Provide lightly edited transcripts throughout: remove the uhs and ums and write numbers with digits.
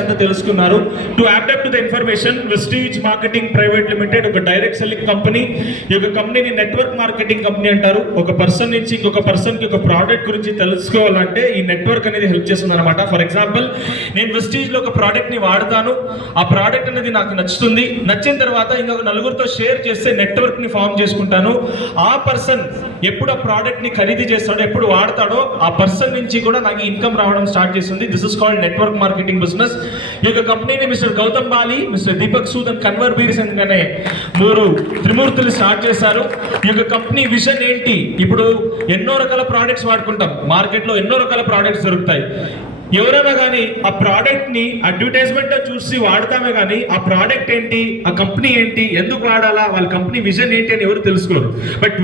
అంతా తెలుసుకున్నారు. To add to the information, Vestige marketing private limited ఒక డైరెక్ట్ సెల్లింగ్ కంపెనీ. ఈ యొక్క కంపెనీని నెట్వర్క్ మార్కెటింగ్ కంపెనీ అంటారు. ఒక పర్సన్ నుంచి ఇంకొక పర్సన్ కి ఒక ప్రోడక్ట్ గురించి తెలుసుకోవాలంటే ఈ నెట్వర్క్ అనేది హెల్ప్ చేస్తుంది అనమాట. ఫర్ ఎగ్జాంపుల్, నేను వెస్టీజ్ లో ఒక ప్రోడక్ట్ ని వాడతాను, ఆ ప్రోడక్ట్ అనేది నాకు నచ్చుతుంది, నచ్చిన తర్వాత ఇంకొక నలుగురితో షేర్ చేస్తే నెట్వర్క్ ని ఫామ్ చేసుకుంటాను. ఆ పర్సన్ ఎప్పుడు ఆ ప్రోడక్ట్ ని ఖరీదు చేస్తాడో, ఎప్పుడు వాడతాడో ఆ పర్సన్ నుంచి కూడా నాకు ఇన్కమ్ రావడం స్టార్ట్ చేస్తుంది. This is called network marketing business. ఈ యొక్క కంపెనీని mister Gautam Bali, mister Deepak Sood and Kanwar Bir అనే మూడు త్రిమూర్తులు స్టార్ట్ చేశారు. ఈ యొక్క కంపెనీ విజన్ ఏంటి? ఇప్పుడు ఎన్నో రకాల ప్రోడక్ట్స్ వాడుకుంటాం, మార్కెట్లో ఎన్నో రకాల ప్రోడక్ట్స్ దొరుకుతాయి. ఎవరైనా కానీ ఆ ప్రోడక్ట్ ని అడ్వర్టైజ్మెంట్ చూసి వాడతామే కానీ ఆ ప్రోడక్ట్ ఏంటి, ఆ కంపెనీ ఏంటి, ఎందుకు వాడాలా, వాళ్ళ కంపెనీ విజన్ ఏంటి అని ఎవరు తెలుసుకోరు. బట్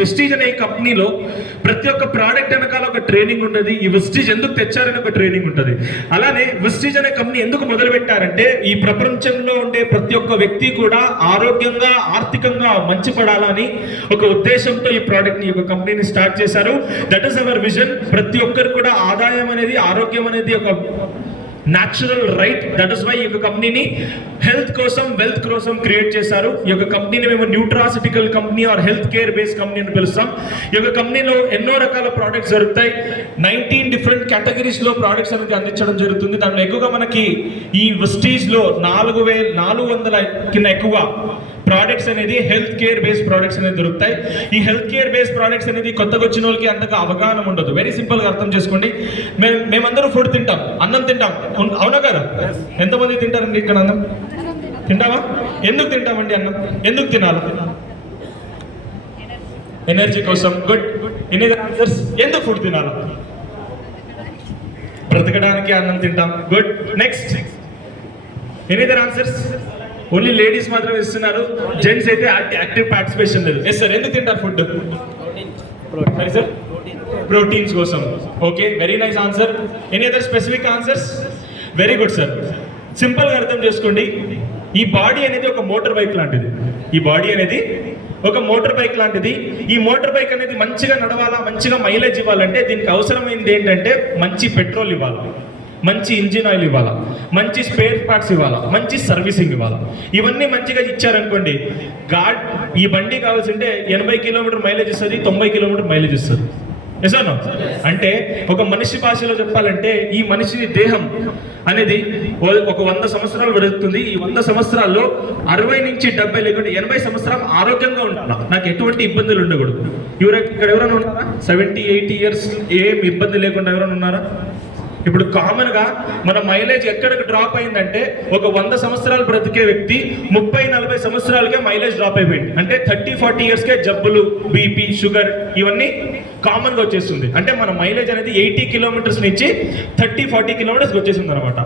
వెస్టీజ్ అనే కంపెనీలో ప్రతి ఒక్క ప్రోడక్ట్ వెనకాల ఒక ట్రైనింగ్ ఉంటుంది. ఈ వెస్టీజ్ ఎందుకు తెచ్చారని ఒక ట్రైనింగ్ ఉంటుంది. అలానే వెస్టీజ్ అనే కంపెనీ ఎందుకు మొదలు పెట్టారంటే ఈ ప్రపంచంలో ఉండే ప్రతి ఒక్క వ్యక్తి కూడా ఆరోగ్యంగా, ఆర్థికంగా మంచి పడాలని ఒక ఉద్దేశంతో ఈ ప్రోడక్ట్ ని, ఈ యొక్క కంపెనీని స్టార్ట్ చేశారు. That is our vision. ప్రతి ఒక్కరు కూడా ఆదాయం అనేది, ఆరోగ్యం అనేది ఒక natural right. That is why ఈ యొక్క కంపెనీని హెల్త్ కోసం, వెల్త్ కోసం క్రియేట్ చేశారు. ఈ యొక్క కంపెనీని మేము nutraceutical company or health care based company అని పిలుస్తాం. ఈ యొక్క కంపెనీలో ఎన్నో రకాల ప్రోడక్ట్స్ దొరుకుతాయి. 19 డిఫరెంట్ కేటగిరీస్ లో ప్రోడక్ట్స్ అనేది అందించడం జరుగుతుంది. దాంట్లో ఎక్కువగా మనకి ఈ వెస్టీజ్ లో 4400 కింద ఎక్కువ ప్రోడక్ట్స్ అనేది హెల్త్ కేర్ బేస్డ్ ప్రోడక్ట్స్ అనేది దొరుకుతాయి. ఈ హెల్త్ కేర్ బేస్డ్ ప్రోడక్ట్స్ అనేది కొత్తగా వచ్చిన వాళ్ళకి అంతగా అవగాహన ఉండదు. వెరీ సింపుల్ గా అర్థం చేసుకోండి. మేమందరూ ఫుడ్ తింటాం, అన్నం తింటాం, అవునా కదా? ఎంతమంది తింటారండి ఇక్కడ అన్నం? తింటావా? ఎందుకు తింటామండి అన్నం? ఎందుకు తినాలి? ఎనర్జీ కోసం. గుడ్. Any other answers? ఎందుకు ఫుడ్ తినాలి? బ్రతకడానికి అన్నం తింటాం. Good. Next, any other answers? Only ladies మాత్రమే ఇస్తున్నారు, జెంట్స్ అయితే యాక్టివ్ పార్టిసిపేషన్ లేదు. ఎస్ సార్, ఎందుకు తింటారు ఫుడ్? సరే సార్, ప్రోటీన్స్ కోసం. Okay, very nice answer. Any other specific answers? Very good sir. Simple గా అర్థం చేసుకోండి. ఈ బాడీ అనేది ఒక మోటార్ బైక్ లాంటిది. ఈ బాడీ అనేది ఒక మోటార్ బైక్ లాంటిది. ఈ మోటార్ బైక్ అనేది మంచిగా నడవాలా, మంచిగా మైలేజ్ ఇవ్వాలంటే దీనికి అవసరమైనది ఏంటంటే మంచి పెట్రోల్ ఇవ్వాలి, మంచి ఇంజిన్ ఆయిల్ ఇవ్వాలా, మంచి స్పేర్ పార్ట్స్ ఇవ్వాలా, మంచి సర్వీసింగ్ ఇవ్వాలా. ఇవన్నీ మంచిగా ఇచ్చారనుకోండి, ఈ బండి కావాల్సింటే 80 కిలోమీటర్ మైలేజ్ ఇస్తుంది, 90 కిలోమీటర్ మైలేజ్ ఇస్తుంది. నిజాను అంటే ఒక మనిషి భాషలో చెప్పాలంటే ఈ మనిషి దేహం అనేది ఒక 100 సంవత్సరాలు బ్రతుకుతుంది. ఈ 100 సంవత్సరాల్లో 60 నుంచి 70 లేకుంటే 80 సంవత్సరాలు ఆరోగ్యంగా ఉండాలి, నాకు ఎటువంటి ఇబ్బందులు ఉండకూడదు. ఇక్కడ ఎవరైనా ఉన్నారా 70-80 ఇయర్స్ ఏం ఇబ్బంది లేకుండా ఎవరైనా ఉన్నారా? ఇప్పుడు కామన్ గా మన మైలేజ్ ఎక్కడికి డ్రాప్ అయిందంటే ఒక 100 సంవత్సరాలు బ్రతికే వ్యక్తి 30-40 సంవత్సరాలకే మైలేజ్ డ్రాప్ అయిపోయింది. అంటే 30-40 ఇయర్స్ కే జబ్బులు, బీపీ, షుగర్ ఇవన్నీ కామన్ గా వచ్చేస్తుంది. అంటే మన మైలేజ్ అనేది 80 కిలోమీటర్స్ నుంచి 30-40 కిలోమీటర్స్ వచ్చేసింది అనమాట.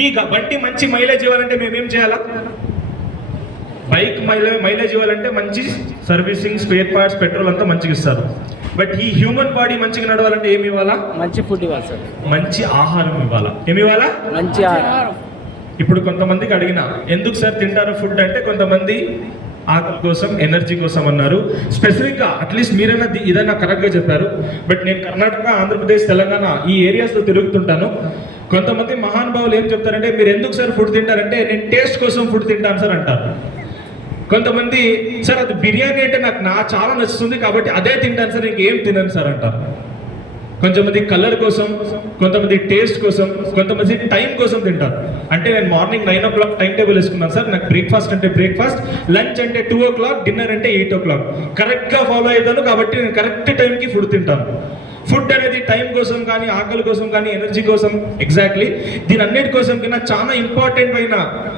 ఈ బండి మంచి మైలేజ్ ఇవ్వాలంటే మేమేం చేయాలా? బైక్ మైలేజ్ ఇవ్వాలంటే మంచి సర్వీసింగ్, స్పేర్ పార్ట్స్, పెట్రోల్ అంతా మంచిగా ఇస్తారు. బట్ ఈ హ్యూమన్ బాడీ మంచిగా నడవాలంటే ఏమి ఇవ్వాలా? మంచి ఫుడ్ ఇవ్వాలి సార్, మంచి ఆహారం ఇవ్వాలా. ఏమి ఇవ్వాలా? మంచి ఆహారం. ఇప్పుడు కొంతమందికి అడిగిన ఎందుకు సార్ తింటారు ఫుడ్ అంటే కొంతమంది ఆకలి కోసం, ఎనర్జీ కోసం అన్నారు. స్పెసిఫిక్గా అట్లీస్ట్ మీరైనా ఇదైనా కరెక్ట్గా చెప్పారు. బట్ నేను కర్ణాటక, ఆంధ్రప్రదేశ్, తెలంగాణ ఈ ఏరియాస్లో తిరుగుతుంటాను. కొంతమంది మహానుభావులు ఏం చెప్తారంటే మీరు ఎందుకు సార్ ఫుడ్ తింటారంటే నేను టేస్ట్ కోసం ఫుడ్ తింటాను సార్ అంటారు. కొంతమంది సార్ అది బిర్యానీ అంటే నాకు చాలా నచ్చుతుంది కాబట్టి అదే తింటాను సార్, ఇంకేం తినను సార్ అంటారు. కొంతమంది కలర్ కోసం, కొంతమంది టేస్ట్ కోసం, కొంతమంది టైం కోసం తింటారు. అంటే నేను మార్నింగ్ 9 o'clock టైం టేబుల్ వేసుకున్నాను సార్, నాకు బ్రేక్ఫాస్ట్ అంటే బ్రేక్ఫాస్ట్, లంచ్ అంటే 2 o'clock, డిన్నర్ అంటే 8 o'clock కరెక్ట్గా ఫాలో అవుతాను కాబట్టి నేను కరెక్ట్ టైంకి ఫుడ్ తింటాను. ఫుడ్ అనేది టైం కోసం కానీ, ఆకలి కోసం కానీ, ఎనర్జీ కోసం, ఎగ్జాక్ట్లీ దీని అన్నిటి కోసం కన్నా చాలా ఇంపార్టెంట్ అయిన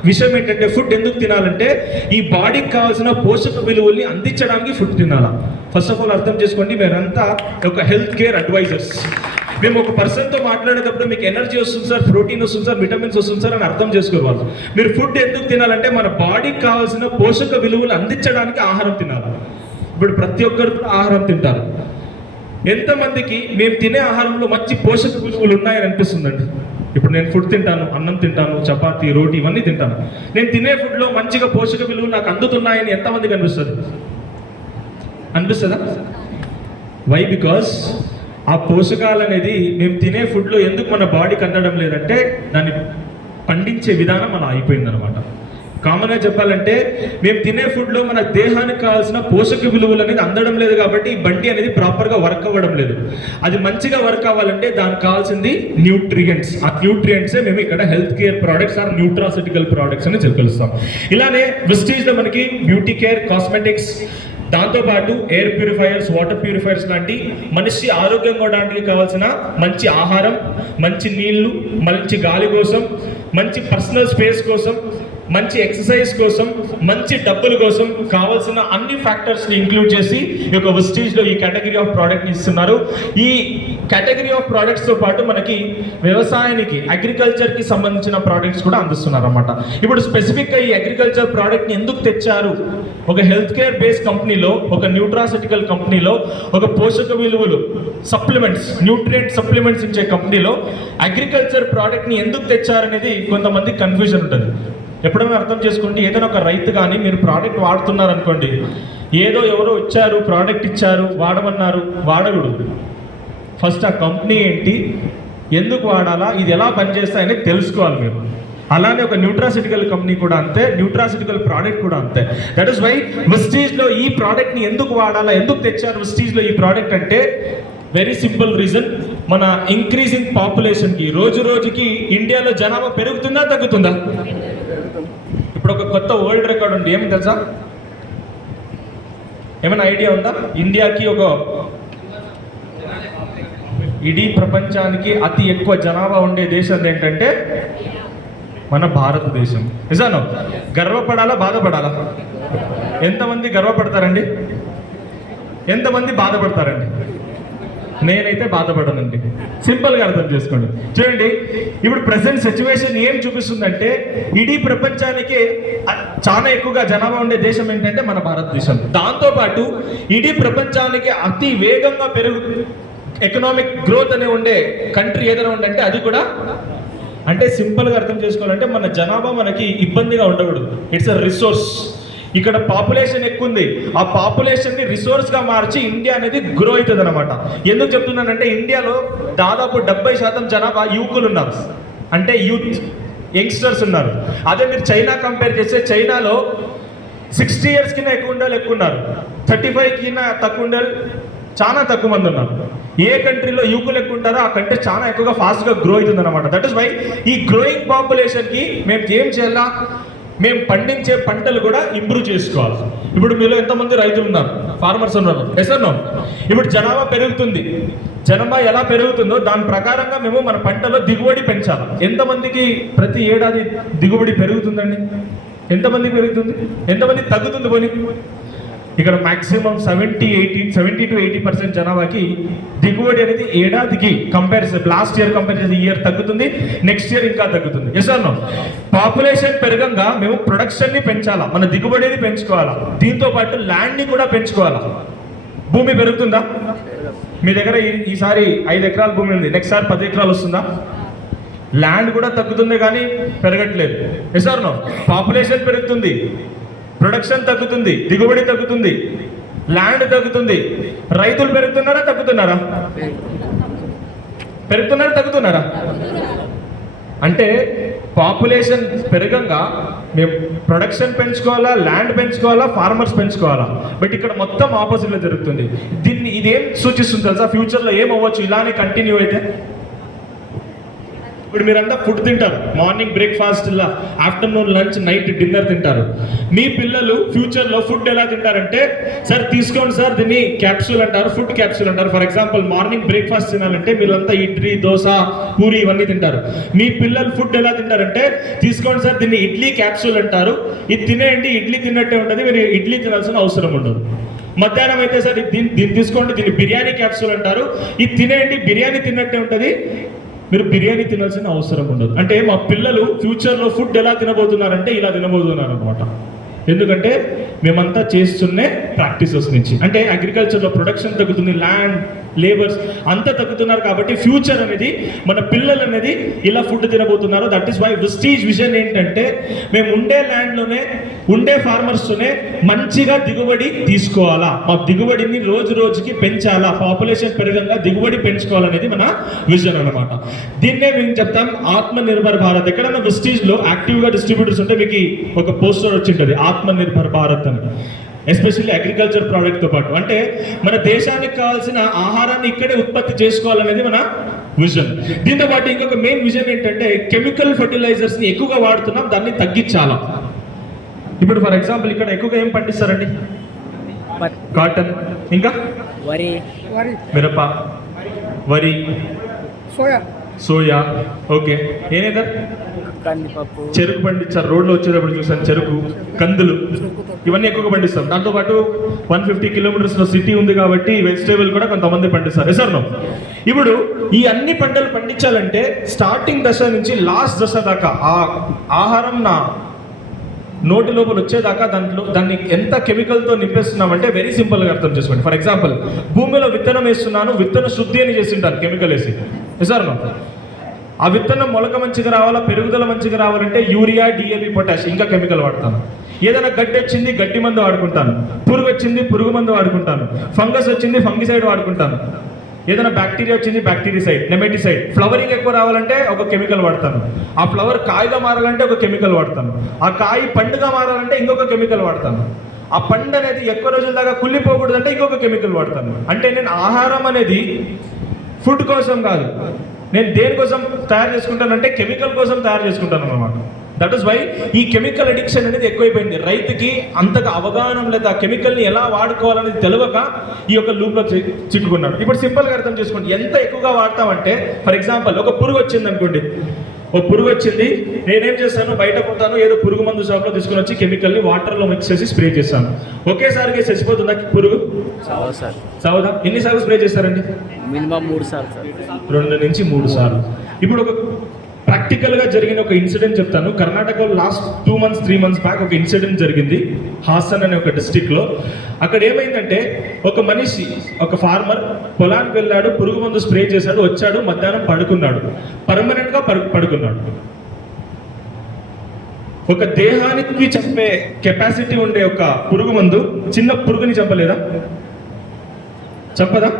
విషయం ఏంటంటే ఫుడ్ ఎందుకు తినాలంటే ఈ బాడీకి కావాల్సిన పోషక విలువల్ని అందించడానికి ఫుడ్ తినాలా. ఫస్ట్ ఆఫ్ ఆల్ అర్థం చేసుకోండి, మీరంతా ఒక హెల్త్ కేర్ అడ్వైజర్స్. మేము ఒక పర్సన్తో మాట్లాడేటప్పుడు మీకు ఎనర్జీ వస్తుంది సార్, ప్రోటీన్ వస్తుంది సార్, విటమిన్స్ వస్తుంది సార్ అని అర్థం చేసుకోవాలి. మీరు ఫుడ్ ఎందుకు తినాలంటే మన బాడీకి కావాల్సిన పోషక విలువలు అందించడానికి ఆహారం తినాలి. ఇప్పుడు ప్రతి ఒక్కరు ఆహారం తింటారు. ఎంతమందికి మేము తినే ఆహారంలో మంచి పోషక విలువలు ఉన్నాయని అనిపిస్తుందండి? ఇప్పుడు నేను ఫుడ్ తింటాను, అన్నం తింటాను, చపాతీ, రోటీ ఇవన్నీ తింటాను. నేను తినే ఫుడ్లో మంచిగా పోషక విలువలు నాకు అందుతున్నాయని ఎంతమందికి అనిపిస్తుంది? అనిపిస్తుందా? వై? బికాస్ ఆ పోషకాలు అనేది మేము తినే ఫుడ్లో ఎందుకు మన బాడీకి అందడం లేదంటే దాన్ని అందించే విధానం అలా అయిపోయిందనమాట. కామన్గా చెప్పాలంటే మేము తినే ఫుడ్లో మన దేహానికి కావాల్సిన పోషక విలువలు అనేది అందడం లేదు, కాబట్టి ఈ బండి అనేది ప్రాపర్గా వర్క్ అవ్వడం లేదు. అది మంచిగా వర్క్ అవ్వాలంటే దానికి కావాల్సింది న్యూట్రియంట్స్. ఆ న్యూట్రియంట్సే మేము ఇక్కడ health care products or nutraceutical products అని చెప్పలుస్తాం. ఇలానే విస్టీజ్లో మనకి బ్యూటీ కేర్, కాస్మెటిక్స్, దాంతోపాటు ఎయిర్ ప్యూరిఫైయర్స్, వాటర్ ప్యూరిఫైయర్స్ లాంటి మనిషి ఆరోగ్యంగా ఉండడానికి కావాల్సిన మంచి ఆహారం, మంచి నీళ్లు, మంచి గాలి కోసం, మంచి పర్సనల్ స్పేస్ కోసం, మంచి ఎక్సర్సైజ్ కోసం, మంచి డబ్బుల కోసం కావాల్సిన అన్ని ఫ్యాక్టర్స్ని ఇంక్లూడ్ చేసి ఈ యొక్క విస్టీజ్లో ఈ కేటగిరీ ఆఫ్ ప్రోడక్ట్ని ఇస్తున్నారు. ఈ కేటగిరీ ఆఫ్ ప్రోడక్ట్స్తో పాటు మనకి వ్యవసాయానికి, అగ్రికల్చర్కి సంబంధించిన ప్రోడక్ట్స్ కూడా అందిస్తున్నారు అన్నమాట. ఇప్పుడు స్పెసిఫిక్గా ఈ అగ్రికల్చర్ ప్రోడక్ట్ని ఎందుకు తెచ్చారు? ఒక హెల్త్ కేర్ బేస్డ్ కంపెనీలో, ఒక న్యూట్రాసిటికల్ కంపెనీలో, ఒక పోషక విలువలు సప్లిమెంట్స్, న్యూట్రియంట్ సప్లిమెంట్స్ ఇచ్చే కంపెనీలో అగ్రికల్చర్ ప్రోడక్ట్ని ఎందుకు తెచ్చారనేది కొంతమంది కన్ఫ్యూజన్ ఉంటుంది. ఎప్పుడైనా అర్థం చేసుకోండి, ఏదైనా ఒక రైతు కానీ మీరు ప్రోడక్ట్ వాడుతున్నారు అనుకోండి, ఏదో ఎవరో ఇచ్చారు, ప్రోడక్ట్ ఇచ్చారు, వాడమన్నారు, వాడకూడదు. ఫస్ట్ ఆ కంపెనీ ఏంటి, ఎందుకు వాడాలా, ఇది ఎలా పనిచేస్తాయని తెలుసుకోవాలి మీరు. అలానే ఒక న్యూట్రాసిటికల్ కంపెనీ కూడా అంతే, న్యూట్రాసిటికల్ ప్రోడక్ట్ కూడా అంతే. దట్ ఈస్ వై విస్టీజ్లో ఈ ప్రోడక్ట్ని ఎందుకు వాడాలా, ఎందుకు తెచ్చారు విస్టీజ్లో ఈ ప్రోడక్ట్ అంటే వెరీ సింపుల్ రీజన్. మన ఇంక్రీజింగ్ పాపులేషన్కి, రోజు రోజుకి ఇండియాలో జనాభా పెరుగుతుందా తగ్గుతుందా? ఇప్పుడు ఒక కొత్త వరల్డ్ రికార్డ్ ఉంది, ఏమి తెలుసా? ఏమైనా ఐడియా ఉందా? ఇండియాకి ఒక ఇడీ ప్రపంచానికి అతి ఎక్కువ జనాభా ఉండే దేశం ఏంటంటే మన భారతదేశం. నిజాను గర్వపడాలా, బాధపడాలా? ఎంతమంది గర్వపడతారండి? ఎంతమంది బాధపడతారండి? నేనైతే బాధపడనండి. సింపుల్గా అర్థం చేసుకోండి. చూడండి, ఇప్పుడు ప్రెసెంట్ సిచ్యువేషన్ ఏం చూపిస్తుందంటే ఇడీ ప్రపంచానికి చాలా ఎక్కువగా జనాభా ఉండే దేశం ఏంటంటే మన భారతదేశం. దాంతోపాటు ఇడీ ప్రపంచానికి అతి వేగంగా ఎకనామిక్ గ్రోత్ అనే ఉండే కంట్రీ ఏదైనా ఉందంటే అది కూడా, అంటే సింపుల్గా అర్థం చేసుకోవాలంటే మన జనాభా మనకి ఇబ్బందిగా ఉండకూడదు. It's a resource. ఇక్కడ పాపులేషన్ ఎక్కువ ఉంది, ఆ పాపులేషన్ని రిసోర్స్గా మార్చి ఇండియా అనేది గ్రో అవుతుంది అనమాట. ఎందుకు చెప్తున్నానంటే ఇండియాలో దాదాపు 70% జనాభా యువకులు ఉన్నారు, అంటే యూత్, యంగ్స్టర్స్ ఉన్నారు. అదే మీరు చైనా కంపేర్ చేస్తే చైనాలో 60 years కింద ఎక్కువ ఉండాలి, ఎక్కువ ఉన్నారు. 35 కింద తక్కువ ఉండాలి, చాలా తక్కువ మంది ఉన్నారు. ఏ కంట్రీలో యువకులు ఎక్కువ ఉంటారో ఆ కంట్రీ చాలా ఎక్కువగా ఫాస్ట్గా గ్రో అవుతుంది అనమాట. దట్ ఇస్ వై ఈ గ్రోయింగ్ పాపులేషన్కి మేము ఏం చేయాలా, మేము పండించే పంటలు కూడా ఇంప్రూవ్ చేసుకోవాలి. ఇప్పుడు మీలో ఎంతమంది రైతులు ఉన్నారు, ఫార్మర్స్ ఉన్నారు? Yes or no? ఇప్పుడు జనాభా పెరుగుతుంది, జనాభా ఎలా పెరుగుతుందో దాని ప్రకారంగా మేము మన పంటలో దిగుబడి పెంచాలి. ఎంతమందికి ప్రతి ఏడాది దిగుబడి పెరుగుతుందండి? ఎంతమందికి పెరుగుతుంది? ఎంతమంది తగ్గుతుంది? పోనీ ఇక్కడ మాక్సిమం 70 to 80% జనాభాకి దిగుబడి అనేది ఏడాదికి లాస్ట్ ఇయర్ కంపేర్ చేసి ఈ ఇయర్ తగ్గుతుంది, నెక్స్ట్ ఇయర్ ఇంకా తగ్గుతుంది. Yes or no? పాపులేషన్ పెరగంగా మేము ప్రొడక్షన్ని పెంచాలా, మన దిగుబడిని పెంచుకోవాలా, దీంతో పాటు ల్యాండ్ని కూడా పెంచుకోవాలా. భూమి పెరుగుతుందా? మీ దగ్గర ఈసారి 5 ఎకరాల భూమి ఉంది, నెక్స్ట్ సారి 10 ఎకరాలు వస్తుందా? ల్యాండ్ కూడా తగ్గుతుంది కానీ పెరగట్లేదు. Yes or no? పాపులేషన్ పెరుగుతుంది, ప్రొడక్షన్ తగ్గుతుంది, దిగుబడి తగ్గుతుంది, ల్యాండ్ తగ్గుతుంది. రైతులు పెరుగుతున్నారా తగ్గుతున్నారా? పెరుగుతున్నారా తగ్గుతున్నారా? అంటే పాపులేషన్ పెరగంగా మేము ప్రొడక్షన్ పెంచుకోవాలా, ల్యాండ్ పెంచుకోవాలా, ఫార్మర్స్ పెంచుకోవాలా. బట్ ఇక్కడ మొత్తం ఆపోజిట్లో జరుగుతుంది. ఇదేం సూచిస్తుంది తెలుసా? ఫ్యూచర్లో ఏం అవ్వచ్చు ఇలానే కంటిన్యూ అయితే? ఇప్పుడు మీరంతా ఫుడ్ తింటారు, morning breakfast, afternoon lunch, night dinner తింటారు. మీ పిల్లలు ఫ్యూచర్లో ఫుడ్ ఎలా తింటారంటే, సార్ తీసుకోండి సార్, దీన్ని క్యాప్సూల్ అంటారు, ఫుడ్ క్యాప్సూల్ అంటారు. ఫర్ ఎగ్జాంపుల్ మార్నింగ్ బ్రేక్ఫాస్ట్ తినాలంటే మీరంతా ఇడ్లీ, దోశ, పూరి ఇవన్నీ తింటారు. మీ పిల్లలు ఫుడ్ ఎలా తింటారంటే, తీసుకోండి సార్, దీన్ని ఇడ్లీ క్యాప్సూల్ అంటారు, ఇది తినేయండి, ఇడ్లీ తిన్నట్టే ఉంటుంది, మీరు ఇడ్లీ తినాల్సిన అవసరం ఉండదు. మధ్యాహ్నం అయితే సార్ దీన్ని తీసుకోండి, దీన్ని బిర్యానీ క్యాప్సూల్ అంటారు, ఇది తినేయండి, బిర్యానీ తిన్నట్టే ఉంటుంది, మీరు బిర్యానీ తినాల్సిన అవసరం ఉండదు. అంటే మా పిల్లలు ఫ్యూచర్లో ఫుడ్ ఎలా తినబోతున్నారంటే ఇలా తినబోతున్నారు అనమాట. ఎందుకంటే మేమంతా చేస్తున్నే ప్రాక్టీసెస్ నుంచి. అంటే అగ్రికల్చర్లో ప్రొడక్షన్ తగ్గుతుంది, ల్యాండ్ లేబర్స్ అంతా తగ్గుతున్నారు. కాబట్టి ఫ్యూచర్ అనేది మన పిల్లలు అనేది ఇలా ఫుడ్ తినబోతున్నారు. దట్ ఈస్ వై విస్టీజ్ విజన్ ఏంటంటే మేము ఉండే ల్యాండ్లోనే ఉండే ఫార్మర్స్తోనే మంచిగా దిగుబడి తీసుకోవాలా, ఆ దిగుబడిని రోజు రోజుకి పెంచాలా, పాపులేషన్ పెరగంగా దిగుబడి పెంచుకోవాలనేది మన విజన్ అనమాట. దీన్నే మేము చెప్తాం ఆత్మ నిర్భర్ భారత్. ఎక్కడైనా విస్టీజ్లో యాక్టివ్గా డిస్ట్రిబ్యూటర్స్ ఉంటే మీకు ఒక పోస్టర్ వచ్చింటుంది ఆత్మ నిర్భర్ భారత్ అని, ఎస్పెషల్లీ అగ్రికల్చర్ ప్రోడక్ట్తో పాటు. అంటే మన దేశానికి కావాల్సిన ఆహారాన్ని ఇక్కడే ఉత్పత్తి చేసుకోవాలనేది మన విజన్. దీంతో పాటు ఇంకొక మెయిన్ విజన్ ఏంటంటే కెమికల్ ఫర్టిలైజర్స్ని ఎక్కువగా వాడుతున్నాం, దాన్ని తగ్గించాలా. ఇప్పుడు ఫర్ ఎగ్జాంపుల్ ఇక్కడ ఎక్కువగా ఏం పండిస్తారండి? కాటన్, ఇంకా వరి, మిరప, వరి, సోయా, ఓకే, ఏనేదా కందిపప్పు, చెరుకు పండించారు. రోడ్లో వచ్చేటప్పుడు చూసాను చెరుకు, కందులు, ఇవన్నీ ఎక్కువగా పండిస్తాం. దాంతోపాటు 150 కిలోమీటర్స్లో సిటీ ఉంది కాబట్టి వెజిటేబుల్ కూడా కొంతమంది పండిస్తారు. సార్ నో, ఇప్పుడు ఈ అన్ని పంటలు పండించాలంటే స్టార్టింగ్ దశ నుంచి లాస్ట్ దశ దాకా ఆ ఆహారం నా నోటి లోపల వచ్చేదాకా దాన్ని ఎంత కెమికల్తో నింపేస్తున్నామంటే వెరీ సింపుల్గా అర్థం చేసుకోండి. ఫర్ ఎగ్జాంపుల్ భూమిలో విత్తనం వేస్తున్నాను, విత్తన శుద్ధి అని చేసి ఉంటాను కెమికల్ వేసి. సార్ నో, ఆ విత్తనం మొలక మంచిగా రావాలా, పెరుగుదల మంచిగా రావాలంటే యూరియా, డిఏపి, పొటాష్, ఇంకా కెమికల్ వాడతాను. ఏదైనా గడ్డి వచ్చింది గడ్డి మందు వాడుకుంటాను, పురుగు వచ్చింది పురుగు మందు వాడుకుంటాను, ఫంగస్ వచ్చింది ఫంగిసైడ్ వాడుకుంటాను, ఏదైనా బ్యాక్టీరియా వచ్చింది బ్యాక్టీరిసైడ్, నెమెటిసైడ్. ఫ్లవరింగ్ ఎక్కువ రావాలంటే ఒక కెమికల్ వాడతాను, ఆ ఫ్లవర్ కాయగా మారాలంటే ఒక కెమికల్ వాడతాను, ఆ కాయ పండుగా మారాలంటే ఇంకొక కెమికల్ వాడతాను, ఆ పండు అనేది ఎక్కువ రోజుల దాకా కుళ్ళిపోకూడదంటే ఇంకొక కెమికల్ వాడతాను. అంటే నేను ఆహారం అనేది ఫుడ్ కోసం కాదు, నేను దేనికోసం తయారు చేసుకుంటానంటే కెమికల్ కోసం తయారు చేసుకుంటాను అన్నమాట. దట్ ఈస్ వై ఈ కెమికల్ అడిక్షన్ అనేది ఎక్కువైపోయింది. రైతుకి అంతగా అవగాహన లేదు, ఆ కెమికల్ని ఎలా వాడుకోవాలనేది తెలియక ఈ యొక్క లూప్లో చిక్కుకున్నాడు. ఇప్పుడు సింపుల్గా అర్థం చేసుకోండి, ఎంత ఎక్కువగా వాడతామంటే ఫర్ ఎగ్జాంపుల్ ఒక పురుగు వచ్చింది అనుకోండి, ఒక పురుగు వచ్చింది, నేనేం చేస్తాను, బయట పోతాను, ఏదో పురుగు మందు షాప్లో తీసుకుని వచ్చి కెమికల్ని వాటర్లో మిక్స్ చేసి స్ప్రే చేస్తాను. ఒకేసారికి చచ్చిపోతుందా పురుగు? చావదా? ఎన్నిసార్లు స్ప్రే చేస్తారండి? మినిమం 3 సార్లు సార్. 2 నుంచి 3 సార్లు. ఇప్పుడు ఒక ప్రాక్టికల్గా జరిగిన ఒక ఇన్సిడెంట్ చెప్తాను. కర్ణాటకలో లాస్ట్ 2 months 3 months బ్యాక్ ఒక ఇన్సిడెంట్ జరిగింది హాసన్ అనే ఒక డిస్ట్రిక్ట్లో. అక్కడ ఏమైందంటే ఒక మనిషి, ఒక ఫార్మర్ పొలానికి వెళ్ళాడు, పురుగు మందు స్ప్రే చేశాడు, వచ్చాడు, మధ్యాహ్నం పడుకున్నాడు, పర్మనెంట్గా పడుకున్నాడు. ఒక దేహానికి చంపే కెపాసిటీ ఉండే ఒక పురుగు మందు చిన్న పురుగుని చంపలేదా? చంపదా?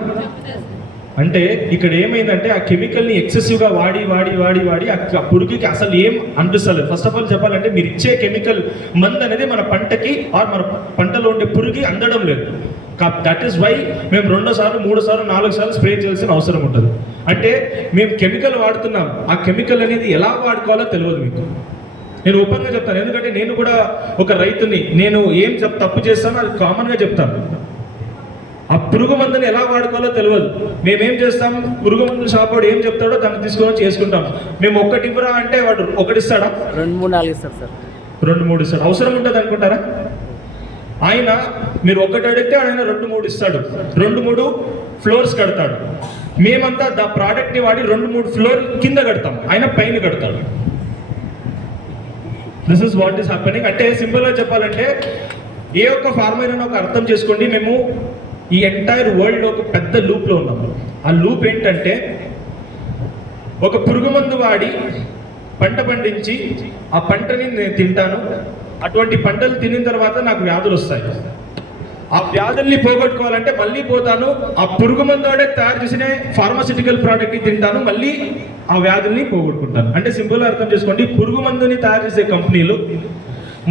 అంటే ఇక్కడ ఏమైందంటే ఆ కెమికల్ని ఎక్సెసివ్గా వాడి వాడి వాడి వాడి ఆ పురుగుకి అసలు ఏం అనిపిస్తలేదు. ఫస్ట్ ఆఫ్ ఆల్ చెప్పాలంటే మీరు ఇచ్చే కెమికల్ మందు అనేది మన పంటకి ఆర్ మన పంటలో ఉండే పురుగుకి అందడం లేదు. దట్ ఈస్ వై మేము 2 సార్లు 3 సార్లు 4 సార్లు స్ప్రే చేయాల్సిన అవసరం ఉంటుంది. అంటే మేము కెమికల్ వాడుతున్నాం, ఆ కెమికల్ అనేది ఎలా వాడుకోవాలో తెలియదు మీకు. నేను ఓపెన్గా చెప్తాను, ఎందుకంటే నేను కూడా ఒక రైతుని, నేను ఏం తప్పు చేస్తానో అది కామన్గా చెప్తాను. ఆ పురుగు మందుని ఎలా వాడుకోవాలో తెలియదు. మేమేం చేస్తాం, పురుగు మందు షాప్ వాడు ఏం చెప్తాడో దాన్ని తీసుకొని చేసుకుంటాం. మేము ఒక్కటి ఇవ్వరా అంటే వాడు ఒకటిస్తాడా? 2, 3, 4 ఇస్తారు సార్. 2, 3 ఇస్తాడు. అవసరం ఉంటుంది అనుకుంటారా? ఆయన మీరు ఒకటి అడిగితే ఆయన 2, 3 ఇస్తాడు, 2, 3 ఫ్లోర్స్ కడతాడు. మేమంతా దా ప్రోడక్ట్ని వాడి 2, 3 ఫ్లోర్ కింద కడతాం, ఆయన పైన కడతాడు. This is what is happening. అంటే సింపుల్గా చెప్పాలంటే ఏ ఒక్క ఫార్మర్ అయినా ఒక అర్థం చేసుకోండి, మేము ఈ ఎంటైర్ వరల్డ్లో ఒక పెద్ద లూప్లో ఉన్నాము. ఆ లూప్ ఏంటంటే ఒక పురుగు మందు వాడి పంట పండించి ఆ పంటని నేను తింటాను, అటువంటి పంటలు తినిన తర్వాత నాకు వ్యాధులు వస్తాయి. ఆ వ్యాధుల్ని పోగొట్టుకోవాలంటే మళ్ళీ పోతాను, ఆ పురుగు మందు వాడే తయారు చేసిన ఫార్మాసిటికల్ ప్రోడక్ట్ని తింటాను, మళ్ళీ ఆ వ్యాధుల్ని పోగొట్టుకుంటాను. అంటే సింపుల్గా అర్థం చేసుకోండి, పురుగు మందుని తయారు చేసే కంపెనీలు,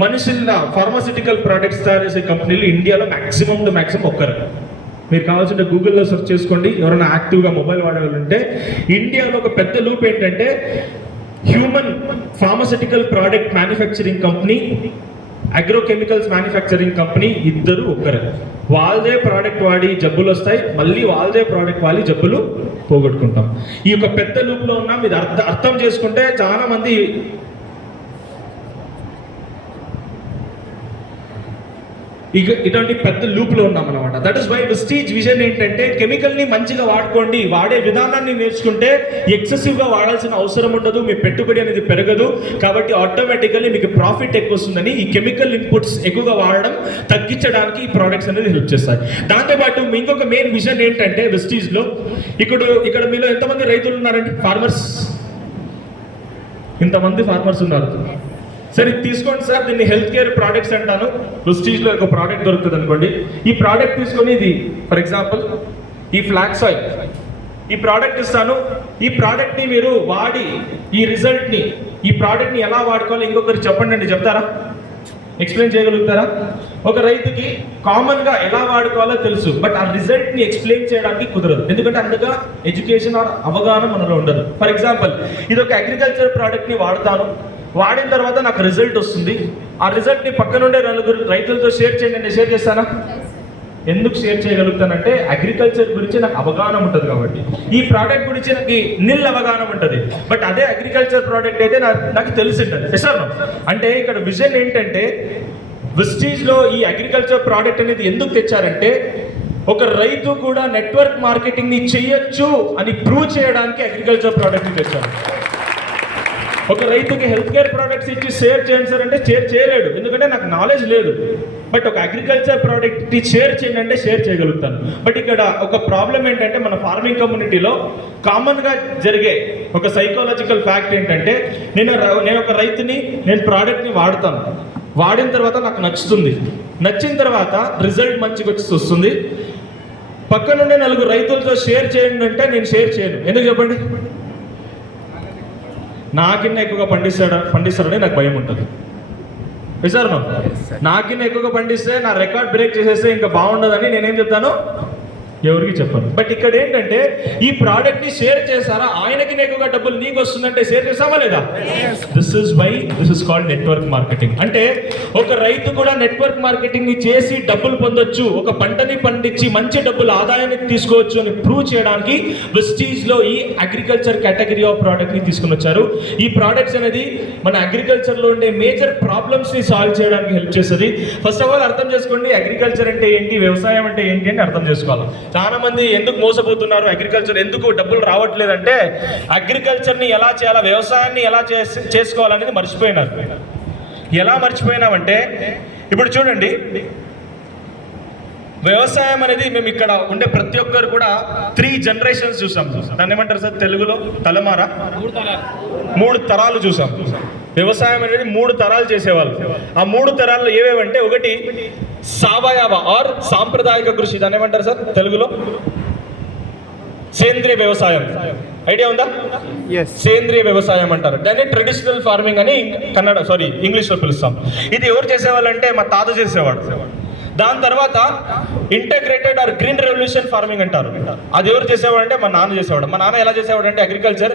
మనుషుల ఫార్మాసిటికల్ ప్రోడక్ట్స్ తయారు చేసే కంపెనీలు ఇండియాలో మ్యాక్సిమం టు మ్యాక్సిమం ఒక్కరు. మీరు కావాల్సింటే గూగుల్లో సెర్చ్ చేసుకోండి, ఎవరైనా యాక్టివ్గా మొబైల్ వాడేవాళ్ళంటే. ఇండియాలో ఒక పెద్ద లూప్ ఏంటంటే human pharmaceutical product manufacturing company, agrochemicals manufacturing company, ఇద్దరు ఒక్కరే. వాళ్ళదే ప్రోడక్ట్ వాడి జబ్బులు వస్తాయి, మళ్ళీ వాళ్ళదే ప్రోడక్ట్ వాడి జబ్బులు పోగొట్టుకుంటాం. ఈ యొక్క పెద్ద లూప్లో ఉన్నాం. ఇది అర్థం చేసుకుంటే చాలా మంది ఇటువంటి పెద్ద లూప్లో ఉన్నాం అనమాట. That is why Vestige vision ఏంటంటే కెమికల్ని మంచిగా వాడుకోండి, వాడే విధానాన్ని నేర్చుకుంటే ఎక్సెసివ్గా వాడాల్సిన అవసరం ఉండదు, మీ పెట్టుబడి అనేది పెరగదు, కాబట్టి ఆటోమేటికల్లీ మీకు ప్రాఫిట్ ఎక్కువ వస్తుందని ఈ కెమికల్ ఇన్పుట్స్ ఎక్కువగా వాడడం తగ్గించడానికి ఈ ప్రోడక్ట్స్ అనేది హెల్ప్ చేస్తాయి. దాంతోపాటు ఇంకొక మెయిన్ విజన్ ఏంటంటే వెస్టీజ్లో ఇక్కడ మీలో ఎంతమంది రైతులు ఉన్నారండి? ఫార్మర్స్, ఇంతమంది ఫార్మర్స్ ఉన్నారు. సరే తీసుకోండి సార్, దీన్ని హెల్త్ కేర్ ప్రోడక్ట్స్ అంటాను. వెస్టీజ్లో ఒక ప్రోడక్ట్ దొరుకుతుంది అనుకోండి. ఈ ప్రోడక్ట్ తీసుకొని, ఇది ఫర్ ఎగ్జాంపుల్ ఈ ఫ్లాక్స్ ఆయిల్, ఈ ప్రోడక్ట్ ఇస్తాను. ఈ ప్రోడక్ట్ని మీరు వాడి ఈ రిజల్ట్ని, ఈ ప్రోడక్ట్ని ఎలా వాడుకోవాలి ఇంకొకరికి చెప్పండి అండి, చెప్తారా? ఎక్స్ప్లెయిన్ చేయగలుగుతారా? ఒక రైతుకి కామన్గా ఎలా వాడుకోవాలో తెలుసు, బట్ ఆ రిజల్ట్ని ఎక్స్ప్లెయిన్ చేయడానికి కుదరదు, ఎందుకంటే అందుగా ఎడ్యుకేషన్ ఆర్ అవగాహన మనలో ఉండదు. ఫర్ ఎగ్జాంపుల్ ఇది ఒక అగ్రికల్చర్ ప్రోడక్ట్ని వాడతాను, వాడిన తర్వాత నాకు రిజల్ట్ వస్తుంది. ఆ రిజల్ట్ని పక్కనుండే నలుగురు రైతులతో షేర్ చేయండి, నేను షేర్ చేస్తానా? ఎందుకు షేర్ చేయగలుగుతానంటే అగ్రికల్చర్ గురించి నాకు అవగాహన ఉంటుంది కాబట్టి. ఈ ప్రోడక్ట్ గురించి నాకు నిల్ అవగాహన ఉంటుంది, బట్ అదే అగ్రికల్చర్ ప్రోడక్ట్ అయితే నాకు తెలిసి ఉంటుంది సార్. అంటే ఇక్కడ విజన్ ఏంటంటే వెస్టీజ్లో ఈ అగ్రికల్చర్ ప్రోడక్ట్ అనేది ఎందుకు తెచ్చారంటే ఒక రైతు కూడా నెట్వర్క్ మార్కెటింగ్ని చేయొచ్చు అని ప్రూవ్ చేయడానికి అగ్రికల్చర్ ప్రోడక్ట్ని తెచ్చారు. ఒక రైతుకి హెల్త్ కేర్ ప్రోడక్ట్స్ ఇచ్చి షేర్ చేయండి సార్ అంటే షేర్ చేయలేడు, ఎందుకంటే నాకు నాలెడ్జ్ లేదు. బట్ ఒక అగ్రికల్చర్ ప్రోడక్ట్ని షేర్ చేయండి అంటే షేర్ చేయగలుగుతాను. బట్ ఇక్కడ ఒక ప్రాబ్లం ఏంటంటే మన ఫార్మింగ్ కమ్యూనిటీలో కామన్గా జరిగే ఒక సైకాలజికల్ ఫ్యాక్ట్ ఏంటంటే నేను ఒక రైతుని, నేను ప్రోడక్ట్ని వాడతాను, వాడిన తర్వాత నాకు నచ్చుతుంది, నచ్చిన తర్వాత రిజల్ట్ మంచిగా వస్తుంది, పక్కనుండే నలుగురు రైతులతో షేర్ చేయండి అంటే నేను షేర్ చేయను. ఎందుకు చెప్పండి? నాకిన్న ఎక్కువగా పండిస్తారని నాకు భయం ఉంటుంది. విచారణ నాకిన్న ఎక్కువగా పండిస్తే నా రికార్డ్ బ్రేక్ చేసేస్తే ఇంకా బాగుండదని నేనేం చెప్తాను? ఎవరికి చెప్పను. బట్ ఇక్కడ ఏంటంటే ఈ ప్రోడక్ట్ ని షేర్ చేస్తారా, ఆయనకి ఎక్కువగా డబ్బులు నీకు వస్తుందంటే షేర్ చేస్తామా లేదా? This is called network marketing. అంటే ఒక రైతు కూడా నెట్వర్క్ మార్కెటింగ్ ని చేసి డబ్బులు పొందొచ్చు, ఒక పంటని పండించి మంచి డబ్బులు ఆదాయాన్ని తీసుకోవచ్చు అని ప్రూవ్ చేయడానికి వెస్టీజ్ లో ఈ అగ్రికల్చర్ కేటగిరీ ఆఫ్ ప్రోడక్ట్ ని తీసుకుని వచ్చారు. ఈ ప్రోడక్ట్స్ అనేది మన అగ్రికల్చర్ లో ఉండే మేజర్ ప్రాబ్లమ్స్ ని సాల్వ్ చేయడానికి హెల్ప్ చేస్తుంది. ఫస్ట్ ఆఫ్ ఆల్ అర్థం చేసుకోండి, అగ్రికల్చర్ అంటే ఏంటి, వ్యవసాయం అంటే ఏంటి అని అర్థం చేసుకోవాలి. చాలా మంది ఎందుకు మోసపోతున్నారు, అగ్రికల్చర్ ఎందుకు డబ్బులు రావట్లేదంటే అగ్రికల్చర్ని ఎలా చేయాలా, వ్యవసాయాన్ని ఎలా చేసుకోవాలనేది మర్చిపోయినారు. ఎలా మర్చిపోయినామంటే ఇప్పుడు చూడండి, వ్యవసాయం అనేది మేము ఇక్కడ ఉండే ప్రతి ఒక్కరు కూడా 3 జనరేషన్స్ చూసాం. దాన్ని ఏమంటారు సార్ తెలుగులో? తలమారా? 3 తరాలు చూసాం. వ్యవసాయం అనేది 3 తరాలు చేసేవాళ్ళు. ఆ 3 తరాల్లో ఏవేవంటే, ఒకటి సావయవ ఆర్ సాంప్రదాయక కృషి, దాన్ని ఏమంటారు సార్ తెలుగులో? సేంద్రియ వ్యవసాయం. ఐడియా ఉందా? సేంద్రియ వ్యవసాయం అంటారు. దాన్ని ట్రెడిషనల్ ఫార్మింగ్ అని ఇంగ్లీష్లో పిలుస్తాం. ఇది ఎవరు చేసేవాళ్ళు అంటే మా తాత చేసేవాడు. దాని తర్వాత integrated or green revolution farming అంటారు. అది ఎవరు చేసేవాడు అంటే మా నాన్న చేసేవాడు. మా నాన్న ఎలా చేసేవాడు అంటే అగ్రికల్చర్,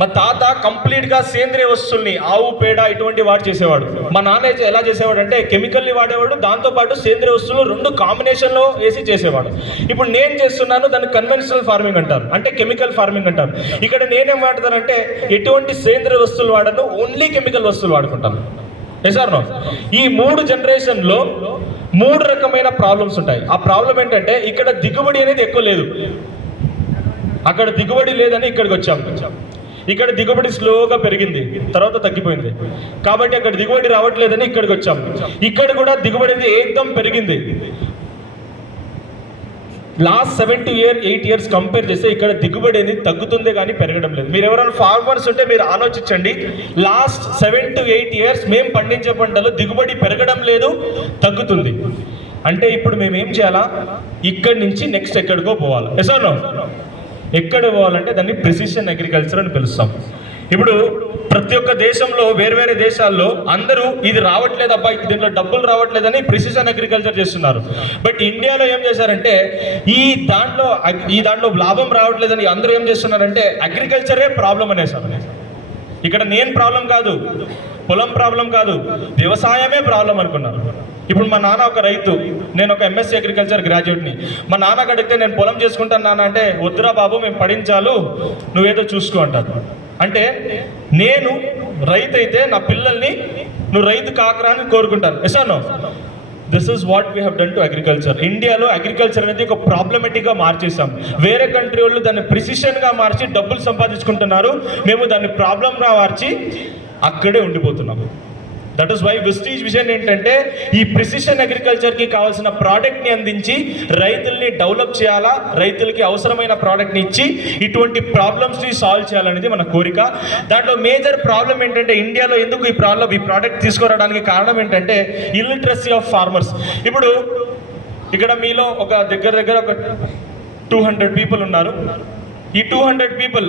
మా తాత కంప్లీట్గా సేంద్రియ వస్తువుల్ని, ఆవు పేడ ఇటువంటి వాడు చేసేవాడు. మా నాన్న ఎలా చేసేవాడు అంటే కెమికల్ని వాడేవాడు, దాంతోపాటు సేంద్రియ వస్తువులు 2 కాంబినేషన్లో వేసి చేసేవాడు. ఇప్పుడు నేను చేస్తున్నాను, దాన్ని కన్వెన్షనల్ ఫార్మింగ్ అంటారు, అంటే కెమికల్ ఫార్మింగ్ అంటారు. ఇక్కడ నేనేం వాడతానంటే ఎటువంటి సేంద్రియ వస్తువులు వాడను, ఓన్లీ కెమికల్ వస్తువులు వాడుకుంటాను. సార్ ఈ 3 జనరేషన్లో 3 రకమైన ప్రాబ్లమ్స్ ఉంటాయి. ఆ ప్రాబ్లం ఏంటంటే ఇక్కడ దిగుబడి అనేది ఎక్కువ లేదు, అక్కడ దిగుబడి లేదని ఇక్కడికి వచ్చాము. ఇక్కడ దిగుబడి స్లోగా పెరిగింది, తర్వాత తగ్గిపోయింది, కాబట్టి అక్కడ దిగుబడి రావట్లేదని ఇక్కడికి వచ్చాము. ఇక్కడ కూడా దిగుబడి అనేది ఏకదం పెరిగింది. లాస్ట్ 7 to 8 years కంపేర్ చేస్తే ఇక్కడ దిగుబడి అనేది తగ్గుతుందే కానీ పెరగడం లేదు. మీరు ఎవరైనా ఫార్మర్స్ ఉంటే మీరు ఆలోచించండి, లాస్ట్ 7 to 8 years మేము పండించే పంటలో దిగుబడి పెరగడం లేదు, తగ్గుతుంది. అంటే ఇప్పుడు మేము ఏం చేయాలా, ఇక్కడి నుంచి నెక్స్ట్ ఎక్కడికో పోవాలి. ఎసానో ఎక్కడ పోవాలంటే దాన్ని ప్రిసిషన్ అగ్రికల్చర్ అని పిలుస్తాం. ఇప్పుడు ప్రతి ఒక్క దేశంలో, వేరే దేశాల్లో అందరూ ఇది రావట్లేదు అబ్బా, దీంట్లో డబ్బులు రావట్లేదని ప్రిసిషన్ అగ్రికల్చర్ చేస్తున్నారు. బట్ ఇండియాలో ఏం చేశారంటే ఈ దాంట్లో లాభం రావట్లేదని అందరూ ఏం చేస్తున్నారంటే అగ్రికల్చరే ప్రాబ్లం అనేసారు. ఇక్కడ నేను ప్రాబ్లం కాదు, పొలం ప్రాబ్లం కాదు, వ్యవసాయమే ప్రాబ్లం అనుకున్నారు. ఇప్పుడు మా నాన్న ఒక రైతు, నేను ఒక ఎంఎస్సీ అగ్రికల్చర్ గ్రాడ్యుయేట్ని. మా నాన్నకు అడిగితే నేను పొలం చేసుకుంటాను నాన్న అంటే, వద్దురా బాబు మేము పడించాలు, నువ్వేదో చూసుకో అంటారు. అంటే నేను రైతు అయితే నా పిల్లల్ని నువ్వు రైతు కాకరా అని కోరుకుంటాను. ఎసానో this is what we have done to agriculture. ఇండియాలో అగ్రికల్చర్ అనేది ఒక ప్రాబ్లమెటిక్గా మార్చేసాం. వేరే కంట్రీ వాళ్ళు దాన్ని ప్రిసిషన్గా మార్చి డబ్బులు సంపాదించుకుంటున్నారు. మేము దాన్ని ప్రాబ్లంగా మార్చి అక్కడే ఉండిపోతున్నాము. దట్ ఈస్ వై విస్టీజ్ విజన్ ఏంటంటే ఈ ప్రిసిషన్ అగ్రికల్చర్కి కావాల్సిన ప్రోడక్ట్ని అందించి రైతుల్ని డెవలప్ చేయాలా, రైతులకి అవసరమైన ప్రోడక్ట్ని ఇచ్చి ఇటువంటి ప్రాబ్లమ్స్ని సాల్వ్ చేయాలనేది మన కోరిక. దాంట్లో మేజర్ ప్రాబ్లం ఏంటంటే ఇండియాలో ఎందుకు ఈ ప్రోడక్ట్ తీసుకురావడానికి కారణం ఏంటంటే ఇల్లిటరసీ ఆఫ్ ఫార్మర్స్. ఇప్పుడు ఇక్కడ మీలో ఒక దగ్గర ఒక 200 పీపుల్ ఉన్నారు. ఈ 200 పీపుల్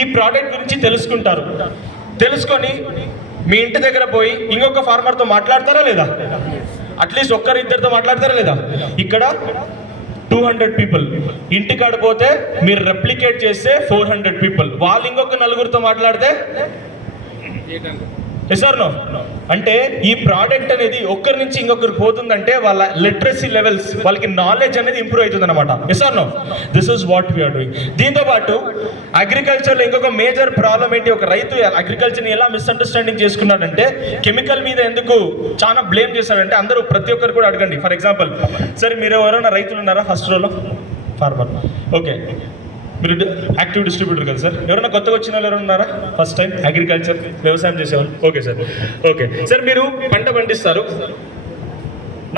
ఈ ప్రోడక్ట్ గురించి తెలుసుకొని మీ ఇంటి దగ్గర పోయి ఇంకొక ఫార్మర్తో మాట్లాడతారా లేదా? అట్లీస్ట్ ఒక్కరిద్దరితో మాట్లాడతారా లేదా? ఇక్కడ 200 పీపుల్ ఇంటికాడ పోతే మీరు రెప్లికేట్ చేస్తే 400 పీపుల్, వాళ్ళు ఇంకొక నలుగురితో మాట్లాడితే ఎస్ ఆర్ నో? అంటే ఈ ప్రోడక్ట్ అనేది ఒక్కరి నుంచి ఇంకొకరు పోతుందంటే వాళ్ళ లిటరసీ లెవెల్స్, వాళ్ళకి నాలెడ్జ్ అనేది ఇంప్రూవ్ అవుతుంది అనమాట. Yes or no? This is what we're doing. దీంతో పాటు అగ్రికల్చర్లో ఇంకొక మేజర్ ప్రాబ్లం ఏంటి, ఒక రైతు అగ్రికల్చర్ని ఎలా మిస్అండర్స్టాండింగ్ చేసుకున్నాడంటే కెమికల్ మీద ఎందుకు చాలా బ్లేమ్ చేశాడంటే అందరూ ప్రతి ఒక్కరు కూడా అడగండి. ఫర్ ఎగ్జాంపుల్, సరే మీరు ఎవరైనా రైతులు ఉన్నారా? ఫస్ట్ రోలో ఫార్మర్, ఓకే, మీరు యాక్టివ్ డిస్ట్రిబ్యూటర్ కదా సార్. ఎవరైనా కొత్తగా వచ్చిన వాళ్ళు ఎవరైనా ఉన్నారా? ఫస్ట్ టైం అగ్రికల్చర్ వ్యవసాయం చేసేవాళ్ళు? Okay sir, okay sir. మీరు పంట పండిస్తారు.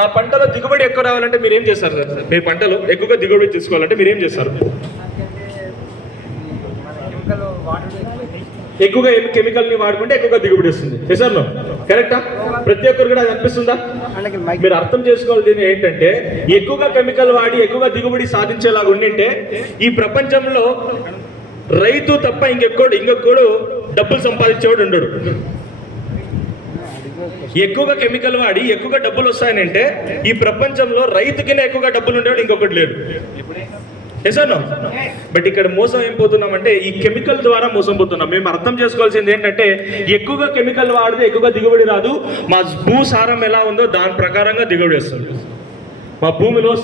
నా పంటలో దిగుబడి ఎక్కువ రావాలంటే మీరు ఏం చేస్తారు సార్? మీ పంటలో ఎక్కువగా దిగుబడి తీసుకోవాలంటే మీరు ఏం చేస్తారు? ఎక్కువగా కెమికల్ని వాడుకుంటే ఎక్కువగా దిగుబడి వస్తుంది. Yes or no? కరెక్టా? ప్రతి ఒక్కరు కూడా అది అనిపిస్తుందా? మీరు అర్థం చేసుకోవాల్సింది ఏంటంటే ఎక్కువగా కెమికల్ వాడి ఎక్కువగా దిగుబడి సాధించేలాగా ఉండింటే ఈ ప్రపంచంలో రైతు తప్ప ఇంకొకడు డబ్బులు సంపాదించేవాడు ఉండడు. ఎక్కువగా కెమికల్ వాడి ఎక్కువగా డబ్బులు వస్తాయనంటే ఈ ప్రపంచంలో రైతుకినే ఎక్కువగా డబ్బులు ఉండేవాడు ఇంకొకటి లేడు. Yes or no? బట్ ఇక్కడ మోసం ఏం పోతున్నామంటే ఈ కెమికల్ ద్వారా మోసం పోతున్నాం. మేము అర్థం చేసుకోవాల్సింది ఏంటంటే ఎక్కువగా కెమికల్ వాడితే ఎక్కువగా దిగుబడి రాదు. మా భూసారం ఎలా ఉందో దాని ప్రకారంగా దిగుబడి వస్తుంది. మా భూమిలో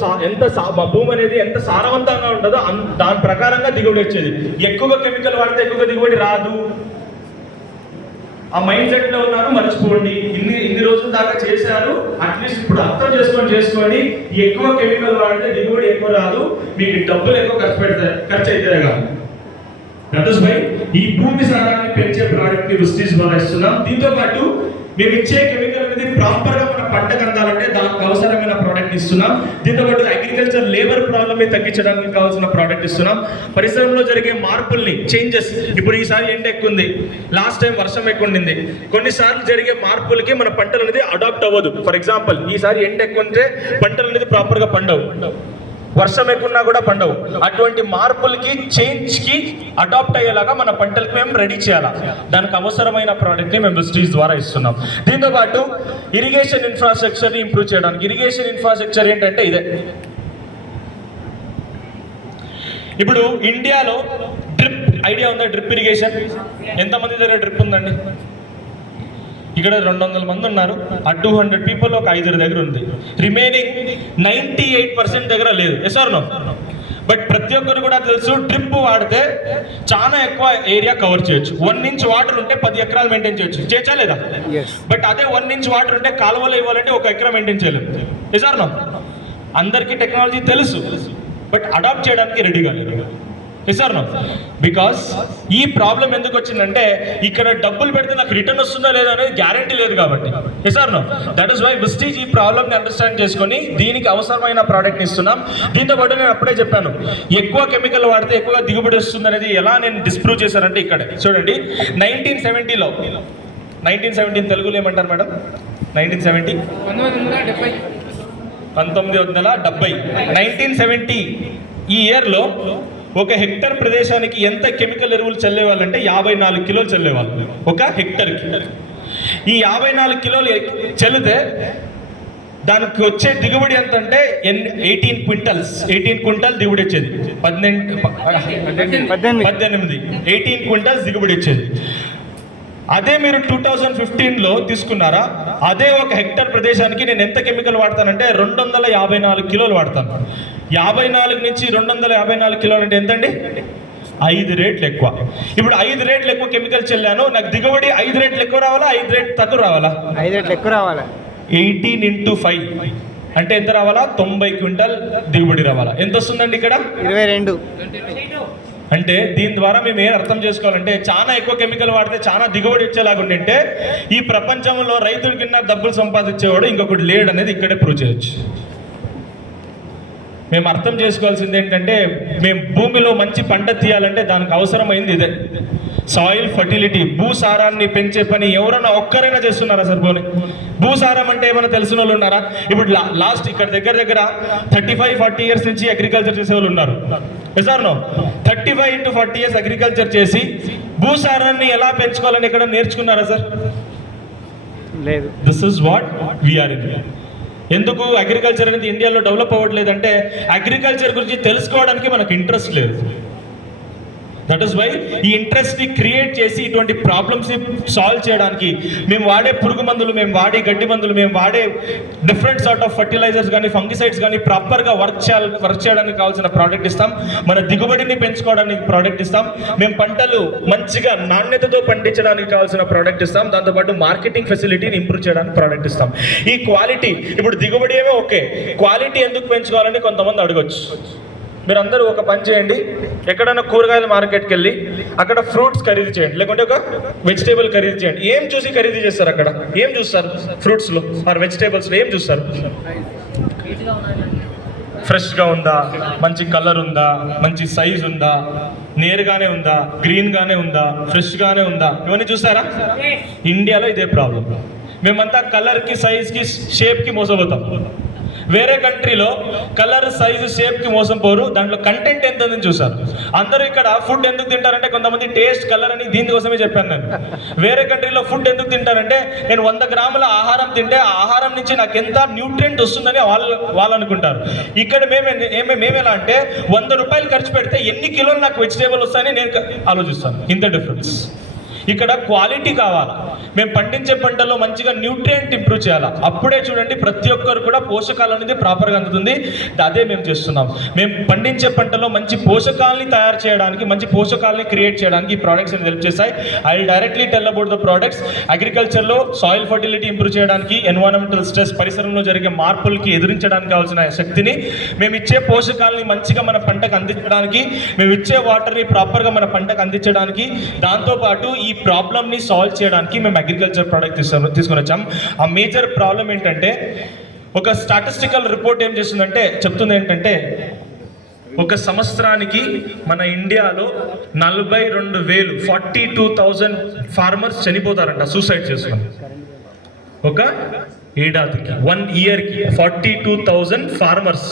మా భూమి అనేది ఎంత సారవంతంగా ఉంటుందో దాని ప్రకారంగా దిగుబడి వచ్చేది. ఎక్కువగా కెమికల్ వాడితే ఎక్కువగా దిగుబడి రాదు. ఆ మైండ్ సెట్ లో ఉన్నారు, మర్చిపోండి. ఇన్ని రోజుల దాకా చేశారు, అట్లీస్ట్ ఇప్పుడు అర్థం చేసుకోండి. ఎక్కువ కెమికల్ వాడితే దిగుబడి ఎక్కువ రాదు, మీకు డబ్బులు ఎక్కువ ఖర్చు అయితే కాదు. దట్ ఇస్ వై ఈ భూమి సారాన్ని పెంచే ప్రోడక్ట్ ని విస్టీజ్ ద్వారా ఇస్తున్నాం. దీంతో పాటు మేము ఇచ్చే కెమికల్ అనేది ప్రాపర్ గా మన పంటకు అందాలంటే దానికి అవసరమైన ప్రోడక్ట్ ఇస్తున్నాం. దీంతో పాటు అగ్రికల్చర్ లేబర్ ప్రాబ్లమ్ తగ్గించడానికి కావాల్సిన ప్రోడక్ట్ ఇస్తున్నాం. పరిశ్రమలో జరిగే మార్పుల్ని, చేంజెస్, ఇప్పుడు ఈసారి ఎండ ఎక్కువ ఉంది, లాస్ట్ టైం వర్షం ఎక్కువ ఉండింది. కొన్నిసార్లు జరిగే మార్పులకి మన పంటలు అనేది అడాప్ట్ అవ్వదు. ఫర్ ఎగ్జాంపుల్, ఈసారి ఎండ ఎక్కువ ఉంటే పంటలు అనేది ప్రాపర్ గా పండవు, వర్షం ఎక్కున్నా కూడా పండవు. అటువంటి మార్పులకి, చేంజ్కి అడాప్ట్ అయ్యేలాగా మన పంటలకు మేము రెడీ చేయాలా. దానికి అవసరమైన ప్రోడక్ట్ని మేము విస్టీజ్ ద్వారా ఇస్తున్నాం. దీంతో పాటు ఇరిగేషన్ ఇన్ఫ్రాస్ట్రక్చర్ని ఇంప్రూవ్ చేయడానికి. ఇరిగేషన్ ఇన్ఫ్రాస్ట్రక్చర్ ఏంటంటే ఇదే. ఇప్పుడు ఇండియాలో డ్రిప్ ఐడియా ఉందా? డ్రిప్ ఇరిగేషన్ ఎంతమంది దగ్గర డ్రిప్ ఉందండి? ఇక్కడ 200 మంది ఉన్నారు. ఆ 200 పీపుల్ ఒక 5 దగ్గర ఉంది. రిమైనింగ్ 98% దగ్గర లేదు. Yes or no? బట్ ప్రతి ఒక్కరు కూడా తెలుసు డ్రిప్ వాడితే చాలా ఎక్కువ ఏరియా కవర్ చేయొచ్చు. 1 ఇంచ్ వాటర్ ఉంటే 10 ఎకరాలు మెయింటైన్ చేయొచ్చా లేదా? బట్ అదే 1 ఇంచ్ వాటర్ ఉంటే కాలువలు ఇవ్వాలంటే 1 ఎకరా మెయింటైన్ చేయలేము. Yes or no? అందరికీ టెక్నాలజీ తెలుసు, బట్ అడాప్ట్ చేయడానికి రెడీగా లేదు. Yes or no? బికాస్ ఈ ప్రాబ్లం ఎందుకు వచ్చిందంటే ఇక్కడ డబ్బులు పెడితే నాకు రిటర్న్ వస్తుందా లేదా అనేది గ్యారంటీ లేదు కాబట్టి. Yes or no? That is why Vestige ఈ ప్రాబ్లమ్ని అండర్స్టాండ్ చేసుకొని దీనికి అవసరమైన ప్రోడక్ట్ని ఇస్తున్నాం. దీంతో పాటు నేను అప్పుడే చెప్పాను, ఎక్కువ కెమికల్ వాడితే ఎక్కువగా దిగుబడి వస్తుంది అనేది ఎలా నేను డిస్ప్రూవ్ చేశానంటే ఇక్కడే చూడండి. 1970లో 1917 తెలుగులో ఏమంటారు మేడం? 1970 1970 1970 ఈ ఇయర్లో ఒక హెక్టర్ ప్రదేశానికి ఎంత కెమికల్ ఎరువులు చల్లేవాళ్ళంటే 54 కిలోలు చల్లేవాళ్ళు ఒక హెక్టర్కి. ఈ 54 కిలోలు చల్లితే దానికి వచ్చే దిగుబడి ఎంత అంటే 18 క్వింటల్ దిగుబడి వచ్చేది. 18 క్వింటల్స్ దిగుబడి వచ్చేది. అదే మీరు 2015లో తీసుకున్నారా, అదే ఒక హెక్టర్ ప్రదేశానికి నేను ఎంత కెమికల్ వాడతానంటే 254 కిలోలు వాడతాను. 54 నుంచి 254 కిలోలు అంటే ఎంతండి? 5 రేట్లు ఎక్కువ. ఇప్పుడు 5 రేట్లు ఎక్కువ కెమికల్ చల్లాను, నాకు దిగుబడి 5 రేట్లు ఎక్కువ రావాలా, 5 రేట్లు తక్కువ రావాలా? 5 రేట్లు ఎక్కువ రావాలా. 18 into 5 అంటే ఎంత రావాలా? 90 క్వింటల్ దిగుబడి రావాలా. ఎంత వస్తుందండి ఇక్కడ? 22. అంటే దీని ద్వారా మేము ఏం అర్థం చేసుకోవాలంటే చాలా ఎక్కువ కెమికల్ వాడితే చాలా దిగుబడి ఇచ్చేలాగా ఉండింటే ఈ ప్రపంచంలో రైతుడి కింద డబ్బులు సంపాదించేవాడు ఇంకొకటి లేడు అనేది ఇక్కడే ప్రూవ్ చేయొచ్చు. మేము అర్థం చేసుకోవాల్సింది ఏంటంటే మేము భూమిలో మంచి పంట తీయాలంటే దానికి అవసరమైంది ఇదే, సాయిల్ ఫర్టిలిటీ. భూసారాన్ని పెంచే పని ఎవరైనా ఒక్కరైనా చేస్తున్నారా సార్? పోనీ భూసారం అంటే ఏమైనా తెలిసిన వాళ్ళు ఉన్నారా? ఇప్పుడు లాస్ట్ ఇక్కడ దగ్గర 35-40 ఇయర్స్ నుంచి అగ్రికల్చర్ చేసే వాళ్ళు ఉన్నారు. Sir no 35 to 40 years agriculture చేసి భూసారాన్ని ఎలా పెంచుకోవాలని ఎక్కడ నేర్చుకున్నారా సార్? లేదు. This is what we're in. ఎందుకు అగ్రికల్చర్ అనేది ఇండియాలో డెవలప్ అవ్వట్లేదంటే అగ్రికల్చర్ గురించి తెలుసుకోవడానికి మనకు ఇంట్రెస్ట్ లేదు. దట్ ఈస్ వై ఈ ఇంట్రెస్ట్ని క్రియేట్ చేసి ఇటువంటి ప్రాబ్లమ్స్ని సాల్వ్ చేయడానికి మేము వాడే పురుగు మందులు, మేము వాడే గడ్డి మందులు, మేము వాడే డిఫరెంట్ సార్ట్ ఆఫ్ ఫర్టిలైజర్స్ కానీ ఫంగిసైడ్స్ కానీ ప్రాపర్గా వర్క్ చేయడానికి కావాల్సిన ప్రోడక్ట్ ఇస్తాం. మన దిగుబడిని పెంచుకోవడానికి ప్రోడక్ట్ ఇస్తాం. మేము పంటలు మంచిగా నాణ్యతతో పండించడానికి కావాల్సిన ప్రోడక్ట్ ఇస్తాం. దాంతోపాటు మార్కెటింగ్ ఫెసిలిటీని ఇంప్రూవ్ చేయడానికి ప్రోడక్ట్ ఇస్తాం. ఈ క్వాలిటీ, ఇప్పుడు దిగుబడి ఏమో ఓకే, క్వాలిటీ ఎందుకు పెంచుకోవాలని కొంతమంది అడగొచ్చు. మీరు అందరూ ఒక పని చేయండి, ఎక్కడైనా కూరగాయల మార్కెట్కి వెళ్ళి అక్కడ ఫ్రూట్స్ ఖరీదు చేయండి, లేకుంటే ఒక వెజిటేబుల్ ఖరీదు చేయండి. ఏం చూసి ఖరీదు చేస్తారు? అక్కడ ఏం చూస్తారు? ఫ్రూట్స్లో ఆర్ వెజిటేబుల్స్లో ఏం చూస్తారు? ఫ్రెష్గా ఉందా, మంచి కలర్ ఉందా, మంచి సైజ్ ఉందా, నేరుగానే ఉందా, గ్రీన్గానే ఉందా, ఫ్రెష్గానే ఉందా, ఇవన్నీ చూస్తారా? ఇండియాలో ఇదే ప్రాబ్లం. మేమంతా కలర్కి, సైజ్కి, షేప్కి మోసపోతాం. వేరే కంట్రీలో కలర్, సైజు, షేప్కి మోసం పోరు, దాంట్లో కంటెంట్ ఎంత ఉందని చూసారు. అందరూ ఇక్కడ ఫుడ్ ఎందుకు తింటారంటే కొంతమంది టేస్ట్, కలర్ అని దీనికోసమే చెప్పాను నేను. వేరే కంట్రీలో ఫుడ్ ఎందుకు తింటారంటే నేను 100 గ్రాముల ఆహారం తింటే ఆ ఆహారం నుంచి నాకు ఎంత న్యూట్రియంట్ వస్తుందని వాళ్ళు అనుకుంటారు. ఇక్కడ మేము ఎలా అంటే 100 రూపాయలు ఖర్చు పెడితే ఎన్ని కిలోలు నాకు వెజిటేబుల్ వస్తాయని నేను ఆలోచిస్తాను. ఇంత డిఫరెన్స్. ఇక్కడ క్వాలిటీ కావాలా, మేము పండించే పంటలో మంచిగా న్యూట్రియంట్ ఇంప్రూవ్ చేయాలా. అప్పుడే చూడండి ప్రతి ఒక్కరు కూడా పోషకాలు అనేది ప్రాపర్గా అందుతుంది. అదే మేము చేస్తున్నాం. మేము పండించే పంటలో మంచి పోషకాలని తయారు చేయడానికి, మంచి పోషకాలని క్రియేట్ చేయడానికి ఈ ప్రోడక్ట్స్ హెల్ప్ చేస్తాయి. I directly tell about the products. అగ్రికల్చర్లో సాయిల్ ఫర్టిలిటీ ఇంప్రూవ్ చేయడానికి, ఎన్వైరన్మెంటల్ స్ట్రెస్, పరిసరంలో జరిగే మార్పులకి ఎదురించడానికి కావాల్సిన శక్తిని, మేము ఇచ్చే పోషకాలని మంచిగా మన పంటకు అందించడానికి, మేము ఇచ్చే వాటర్ని ప్రాపర్గా మన పంటకు అందించడానికి, దాంతోపాటు ఈ ప్రాబ్లమ్ని సాల్వ్ చేయడానికి మేము అగ్రికల్చర్ ప్రోడక్ట్ తీసుకొని వచ్చాం. ఆ మేజర్ ప్రాబ్లం ఏంటంటే ఒక స్టాటిస్టికల్ రిపోర్ట్ ఏం చేస్తుందంటే చెప్తుంది ఏంటంటే ఒక సంవత్సరానికి మన ఇండియాలో 42,000 ఫార్మర్స్ చనిపోతారంట సూసైడ్ చేసుకొని. ఒక ఏడాదికి 1 ఇయర్కి 42,000 ఫార్మర్స్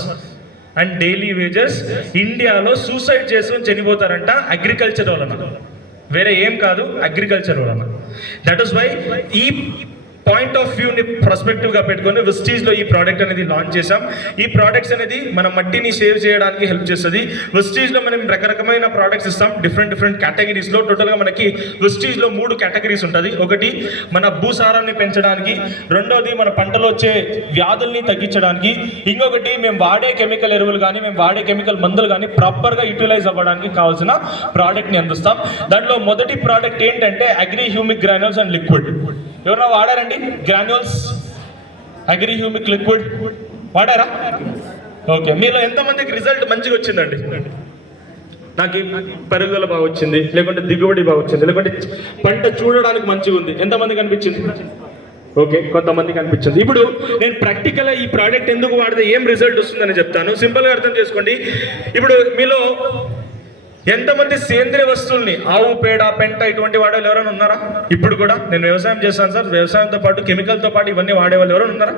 అండ్ డైలీ వేజెస్ ఇండియాలో సూసైడ్ చేసుకొని చనిపోతారంట అగ్రికల్చర్ వలన. వేరే ఏం కాదు, అగ్రికల్చర్ వలన. దట్ ఈస్ వై ఈ పాయింట్ ఆఫ్ వ్యూని పర్స్పెక్టివ్గా పెట్టుకొని విస్టీజ్లో ఈ ప్రోడక్ట్ అనేది లాంచ్ చేసాం. ఈ ప్రోడక్ట్స్ అనేది మన మట్టిని సేవ్ చేయడానికి హెల్ప్ చేస్తుంది. విస్టీజ్లో మనం రకరకమైన ప్రోడక్ట్స్ ఇస్తాం డిఫరెంట్ కేటగిరీస్లో. టోటల్గా మనకి విస్టీజ్లో 3 కేటగిరీస్ ఉంటుంది. ఒకటి మన భూసారాన్ని పెంచడానికి, రెండోది మన పంటలో వచ్చే వ్యాధుల్ని తగ్గించడానికి, ఇంకొకటి మేము వాడే కెమికల్ ఎరువులు కానీ, మేము వాడే కెమికల్ మందులు కానీ ప్రాపర్గా యూటిలైజ్ అవ్వడానికి కావాల్సిన ప్రోడక్ట్ని అందిస్తాం. దాంట్లో మొదటి ప్రోడక్ట్ ఏంటంటే agri humic granules and liquid. ఎవరైనా వాడారండి గ్రాన్యూల్స్, అగ్రి హ్యూమిక్ లిక్విడ్ వాడారా? ఓకే, మీలో ఎంతమందికి రిజల్ట్ మంచిగా వచ్చిందండి? నాకు పెరుగుదల బాగా వచ్చింది, లేకుంటే దిగుబడి బాగా వచ్చింది, లేకుంటే పంట చూడడానికి మంచిగా ఉంది, ఎంతమందికి అనిపించింది? ఓకే, కొంతమందికి అనిపించింది. ఇప్పుడు నేను ప్రాక్టికల్గా ఈ ప్రోడక్ట్ ఎందుకు వాడితే ఏం రిజల్ట్ వస్తుందని చెప్తాను. సింపుల్గా అర్థం చేసుకోండి. ఇప్పుడు మీలో ఎంతమంది సేంద్రియ వస్తువుల్ని, ఆవు పేడ, పెంట ఇటువంటి వాడేవాళ్ళు ఎవరైనా ఉన్నారా? ఇప్పుడు కూడా నేను వ్యవసాయం చేస్తాను సార్, వ్యవసాయంతో పాటు కెమికల్తో పాటు ఇవన్నీ వాడేవాళ్ళు ఎవరైనా ఉన్నారా?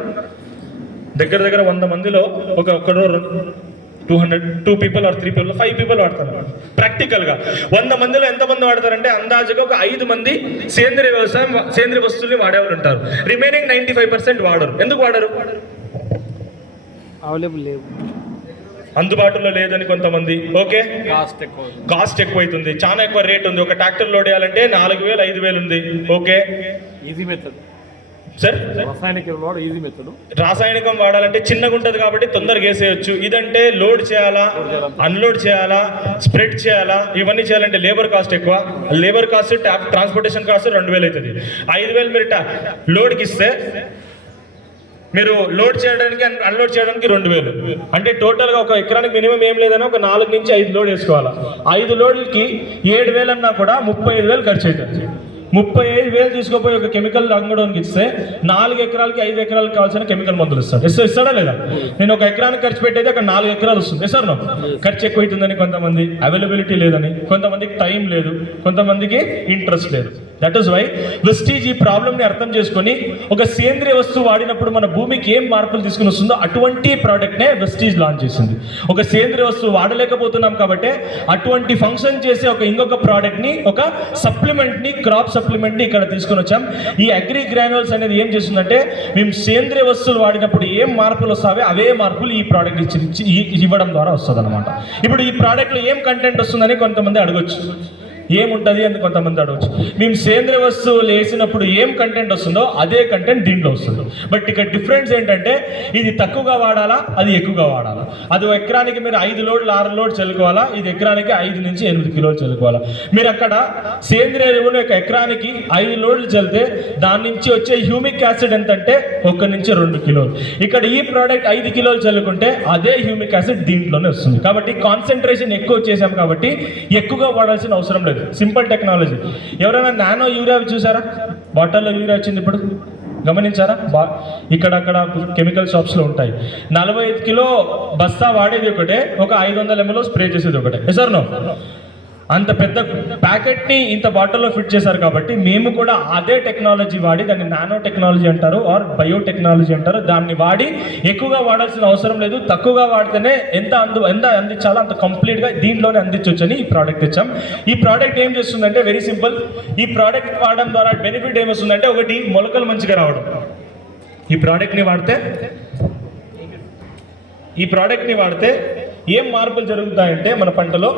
దగ్గర 100 మందిలో ఒకరు 2 people or 3 people, 5 people వాడతారు. ప్రాక్టికల్గా 100 మందిలో ఎంతమంది వాడతారంటే అందాజుగా ఒక 5 మంది సేంద్రియ వస్తువుల్ని వాడేవాళ్ళు ఉంటారు. రిమైనింగ్ 95% వాడరు. ఎందుకు వాడరు? అవైలబుల్ లేవు, అందుబాటులో లేదని కొంతమంది. ఓకే, కాస్ట్ ఎక్కువ అవుతుంది, చాలా ఎక్కువ రేట్ ఉంది. ఒక ట్రాక్టర్ లోడ్ చేయాలంటే 4,000 5,000 ఉంది. Okay, easy method sir. రాసాయనికం వాడాలంటే చిన్నగా ఉంటుంది కాబట్టి తొందరగా వేసేయచ్చు. ఇదంటే లోడ్ చేయాలా, అన్లోడ్ చేయాలా, స్ప్రెడ్ చేయాలా, ఇవన్నీ చేయాలంటే లేబర్ కాస్ట్ ఎక్కువ. లేబర్ కాస్ట్, ట్రాన్స్పోర్టేషన్ కాస్ట్ 2,000 అవుతుంది. 5,000 మీరు లోడ్కి ఇస్తే మీరు లోడ్ చేయడానికి అండ్ అన్లోడ్ చేయడానికి 2000. అంటే టోటల్గా ఒక ఎకరానికి మినిమం ఏం లేదన్నా ఒక 4 నుంచి 5 లోడ్ వేసుకోవాలి. 5 లోడ్లకి 7000 అన్నా కూడా 35,000 ఖర్చు అవుతుంది. 35,000 తీసుకుపోయి ఒక కెమికల్ అంగడానికి ఇస్తే 4 ఎకరాలకి 5 ఎకరాలకు కావాల్సిన కెమికల్ మందులు ఇస్తాడు. ఇస్తాడా లేదా? నేను ఒక ఎకరానికి ఖర్చు పెట్టేది అక్కడ 4 ఎకరాలు వస్తుంది. సార్ నో ఖర్చు ఎక్కువ అవుతుందని కొంతమంది, అవైలబిలిటీ లేదని కొంతమందికి, టైం లేదు కొంతమందికి, ఇంట్రెస్ట్ లేదు. దట్ ఈస్ వై వెస్టీజ్ ఈ ప్రాబ్లమ్ని అర్థం చేసుకొని ఒక సేంద్రియ వస్తువు వాడినప్పుడు మన భూమికి ఏం మార్పులు తీసుకుని వస్తుందో అటువంటి ప్రోడక్ట్నే వెస్టీజ్ లాంచ్ చేసింది. ఒక సేంద్రియ వస్తువు వాడలేకపోతున్నాం కాబట్టి అటువంటి ఫంక్షన్ చేసే ఇంకొక ప్రోడక్ట్ని, ఒక సప్లిమెంట్ని, క్రాప్ సప్లిమెంట్ని ఇక్కడ తీసుకుని వచ్చాం. ఈ అగ్రి గ్రాన్యూల్స్ అనేది ఏం చేస్తుందంటే మేము సేంద్రియ వస్తువులు వాడినప్పుడు ఏం మార్పులు వస్తావో అవే మార్పులు ఈ ప్రోడక్ట్ ఇవ్వడం ద్వారా వస్తుంది అనమాట. ఇప్పుడు ఈ ప్రోడక్ట్లో ఏం కంటెంట్ వస్తుందని కొంతమంది అడగొచ్చు, ఏముంటుంది అని కొంతమంది అడగచ్చు. మేము సేంద్రియ వస్తువులు వేసినప్పుడు ఏం కంటెంట్ వస్తుందో అదే కంటెంట్ దీంట్లో వస్తుంది. బట్ ఇక్కడ డిఫరెన్స్ ఏంటంటే ఇది తక్కువగా వాడాలా, అది ఎక్కువగా వాడాలా. అది ఎకరానికి మీరు 5 లోడ్లు 6 లోడ్లు చల్లుకోవాలా, ఇది ఎకరానికి 5 నుంచి 8 కిలోలు చల్లుకోవాలా. మీరు అక్కడ సేంద్రియ ఎరువులు ఎకరానికి 5 లోడ్లు చల్లితే దాని నుంచి వచ్చే హ్యూమిక్ యాసిడ్ ఎంత అంటే 1 నుంచి 2 కిలోలు. ఇక్కడ ఈ ప్రోడక్ట్ 5 కిలోలు చల్లుకుంటే అదే హ్యూమిక్ యాసిడ్ దీంట్లోనే వస్తుంది. కాబట్టి కాన్సన్ట్రేషన్ ఎక్కువ చేసాం కాబట్టి ఎక్కువగా వాడాల్సిన అవసరం లేదు. Simple technology. ఎవరైనా నానో యూరియా చూసారా? బాటిల్లో యూరియా వచ్చింది ఇప్పుడు గమనించారా? ఇక్కడక్కడ కెమికల్ షాప్స్లో ఉంటాయి. 45 కిలో బస్తా వాడేది ఒకటే, ఒక 500 ml స్ప్రే చేసేది ఒకటే. సార్ నో అంత పెద్ద ప్యాకెట్ని ఇంత బాటిల్లో ఫిట్ చేశారు కాబట్టి మేము కూడా అదే టెక్నాలజీ వాడి, దాన్ని నానో టెక్నాలజీ అంటారు ఆర్ బయోటెక్నాలజీ అంటారు, దాన్ని వాడి ఎక్కువగా వాడాల్సిన అవసరం లేదు. తక్కువగా వాడితేనే ఎంత అందించాలో అంత కంప్లీట్గా దీంట్లోనే అందించవచ్చని ఈ ప్రోడక్ట్ ఇచ్చాం. ఈ ప్రోడక్ట్ ఏం చేస్తుందంటే వెరీ సింపుల్. ఈ ప్రోడక్ట్ వాడడం ద్వారా బెనిఫిట్ ఏమొస్తుందంటే ఒకటి, మొలకలు మంచిగా రావడం. ఈ ప్రోడక్ట్ని వాడితే ఏం మార్పులు జరుగుతాయంటే మన పంటలో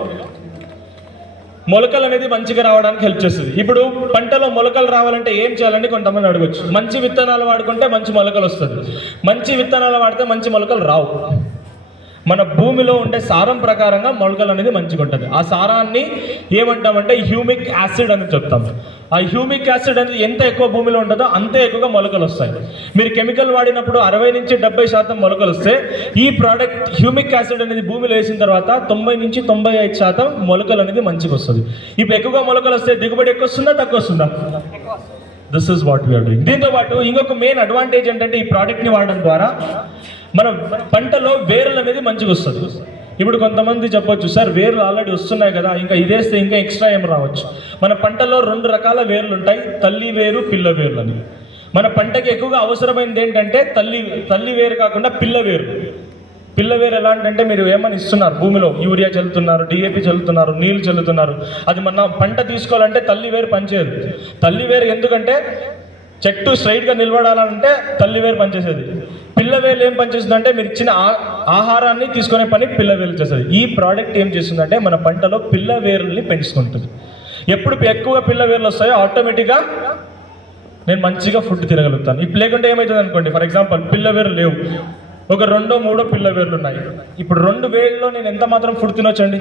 మొలకలు అనేది మంచిగా రావడానికి హెల్ప్ చేస్తుంది. ఇప్పుడు పంటలో మొలకలు రావాలంటే ఏం చేయాలని కొంతమంది అడగచ్చు. మంచి విత్తనాలు వాడుకుంటే మంచి మొలకలు వస్తుంది. మంచి విత్తనాలు వాడితే మంచి మొలకలు రావు. మన భూమిలో ఉండే సారం ప్రకారంగా మొలకలు అనేది మంచిగా ఉంటుంది. ఆ సారాన్ని ఏమంటామంటే హ్యూమిక్ యాసిడ్ అని చెప్తాం. ఆ హ్యూమిక్ యాసిడ్ అనేది ఎంత ఎక్కువ భూమిలో ఉంటుందో అంతే ఎక్కువగా మొలకలు వస్తాయి. మీరు కెమికల్ వాడినప్పుడు 60 నుంచి 70% మొలకలు వస్తే ఈ ప్రోడక్ట్ హ్యూమిక్ యాసిడ్ అనేది భూమిలో వేసిన తర్వాత 90 నుంచి 95% మొలకలు అనేది మంచిగా వస్తుంది. ఇప్పుడు ఎక్కువగా మొలకలు వస్తే దిగుబడి ఎక్కువ వస్తుందా, తక్కువ వస్తుందా? This is what we're doing. దీంతో పాటు ఇంకొక మెయిన్ అడ్వాంటేజ్ ఏంటంటే ఈ ప్రోడక్ట్ని వాడడం ద్వారా మన పంటలో వేరులు అనేది మంచిగా వస్తుంది. ఇప్పుడు కొంతమంది చెప్పొచ్చు, సార్ వేర్లు ఆల్రెడీ వస్తున్నాయి కదా, ఇంకా ఇదేస్తే ఇంకా ఎక్స్ట్రా ఏం రావచ్చు. మన పంటలో 2 రకాల వేర్లు ఉంటాయి, తల్లి వేరు, పిల్ల వేర్లు అని. మన పంటకి ఎక్కువగా అవసరమైనది ఏంటంటే తల్లి వేరు కాకుండా పిల్ల వేరు. పిల్ల వేరు ఎలాంటంటే మీరు ఏమని ఇస్తున్నారు, భూమిలో యూరియా చల్లుతున్నారు, డిఏపి చల్లుతున్నారు, నీళ్ళు చల్లుతున్నారు, అది మన పంట తీసుకోవాలంటే తల్లి వేరు పనిచేయదు. తల్లి వేరు ఎందుకంటే చెట్టు స్ట్రైట్గా నిలబడాలంటే తల్లి వేరు పనిచేసేది. పిల్లవేలు ఏం పనిచేస్తుంది అంటే మీరు ఇచ్చిన ఆహారాన్ని తీసుకునే పని పిల్లవేలు చేస్తుంది. ఈ ప్రోడక్ట్ ఏం చేస్తుందంటే మన పంటలో పిల్లవేరుల్ని పెంచుకుంటుంది. ఎప్పుడు ఎక్కువ పిల్లవేర్లు వస్తాయో ఆటోమేటిక్గా నేను మంచిగా ఫుడ్ తినగలుగుతాను. ఇప్పుడు లేకుంటే ఏమవుతుంది అనుకోండి, ఫర్ ఎగ్జాంపుల్ పిల్లవేరు లేవు, ఒక 2-3 పిల్లవేర్లు ఉన్నాయి. ఇప్పుడు 2 వేలలో నేను ఎంత మాత్రం ఫుడ్ తినొచ్చండి?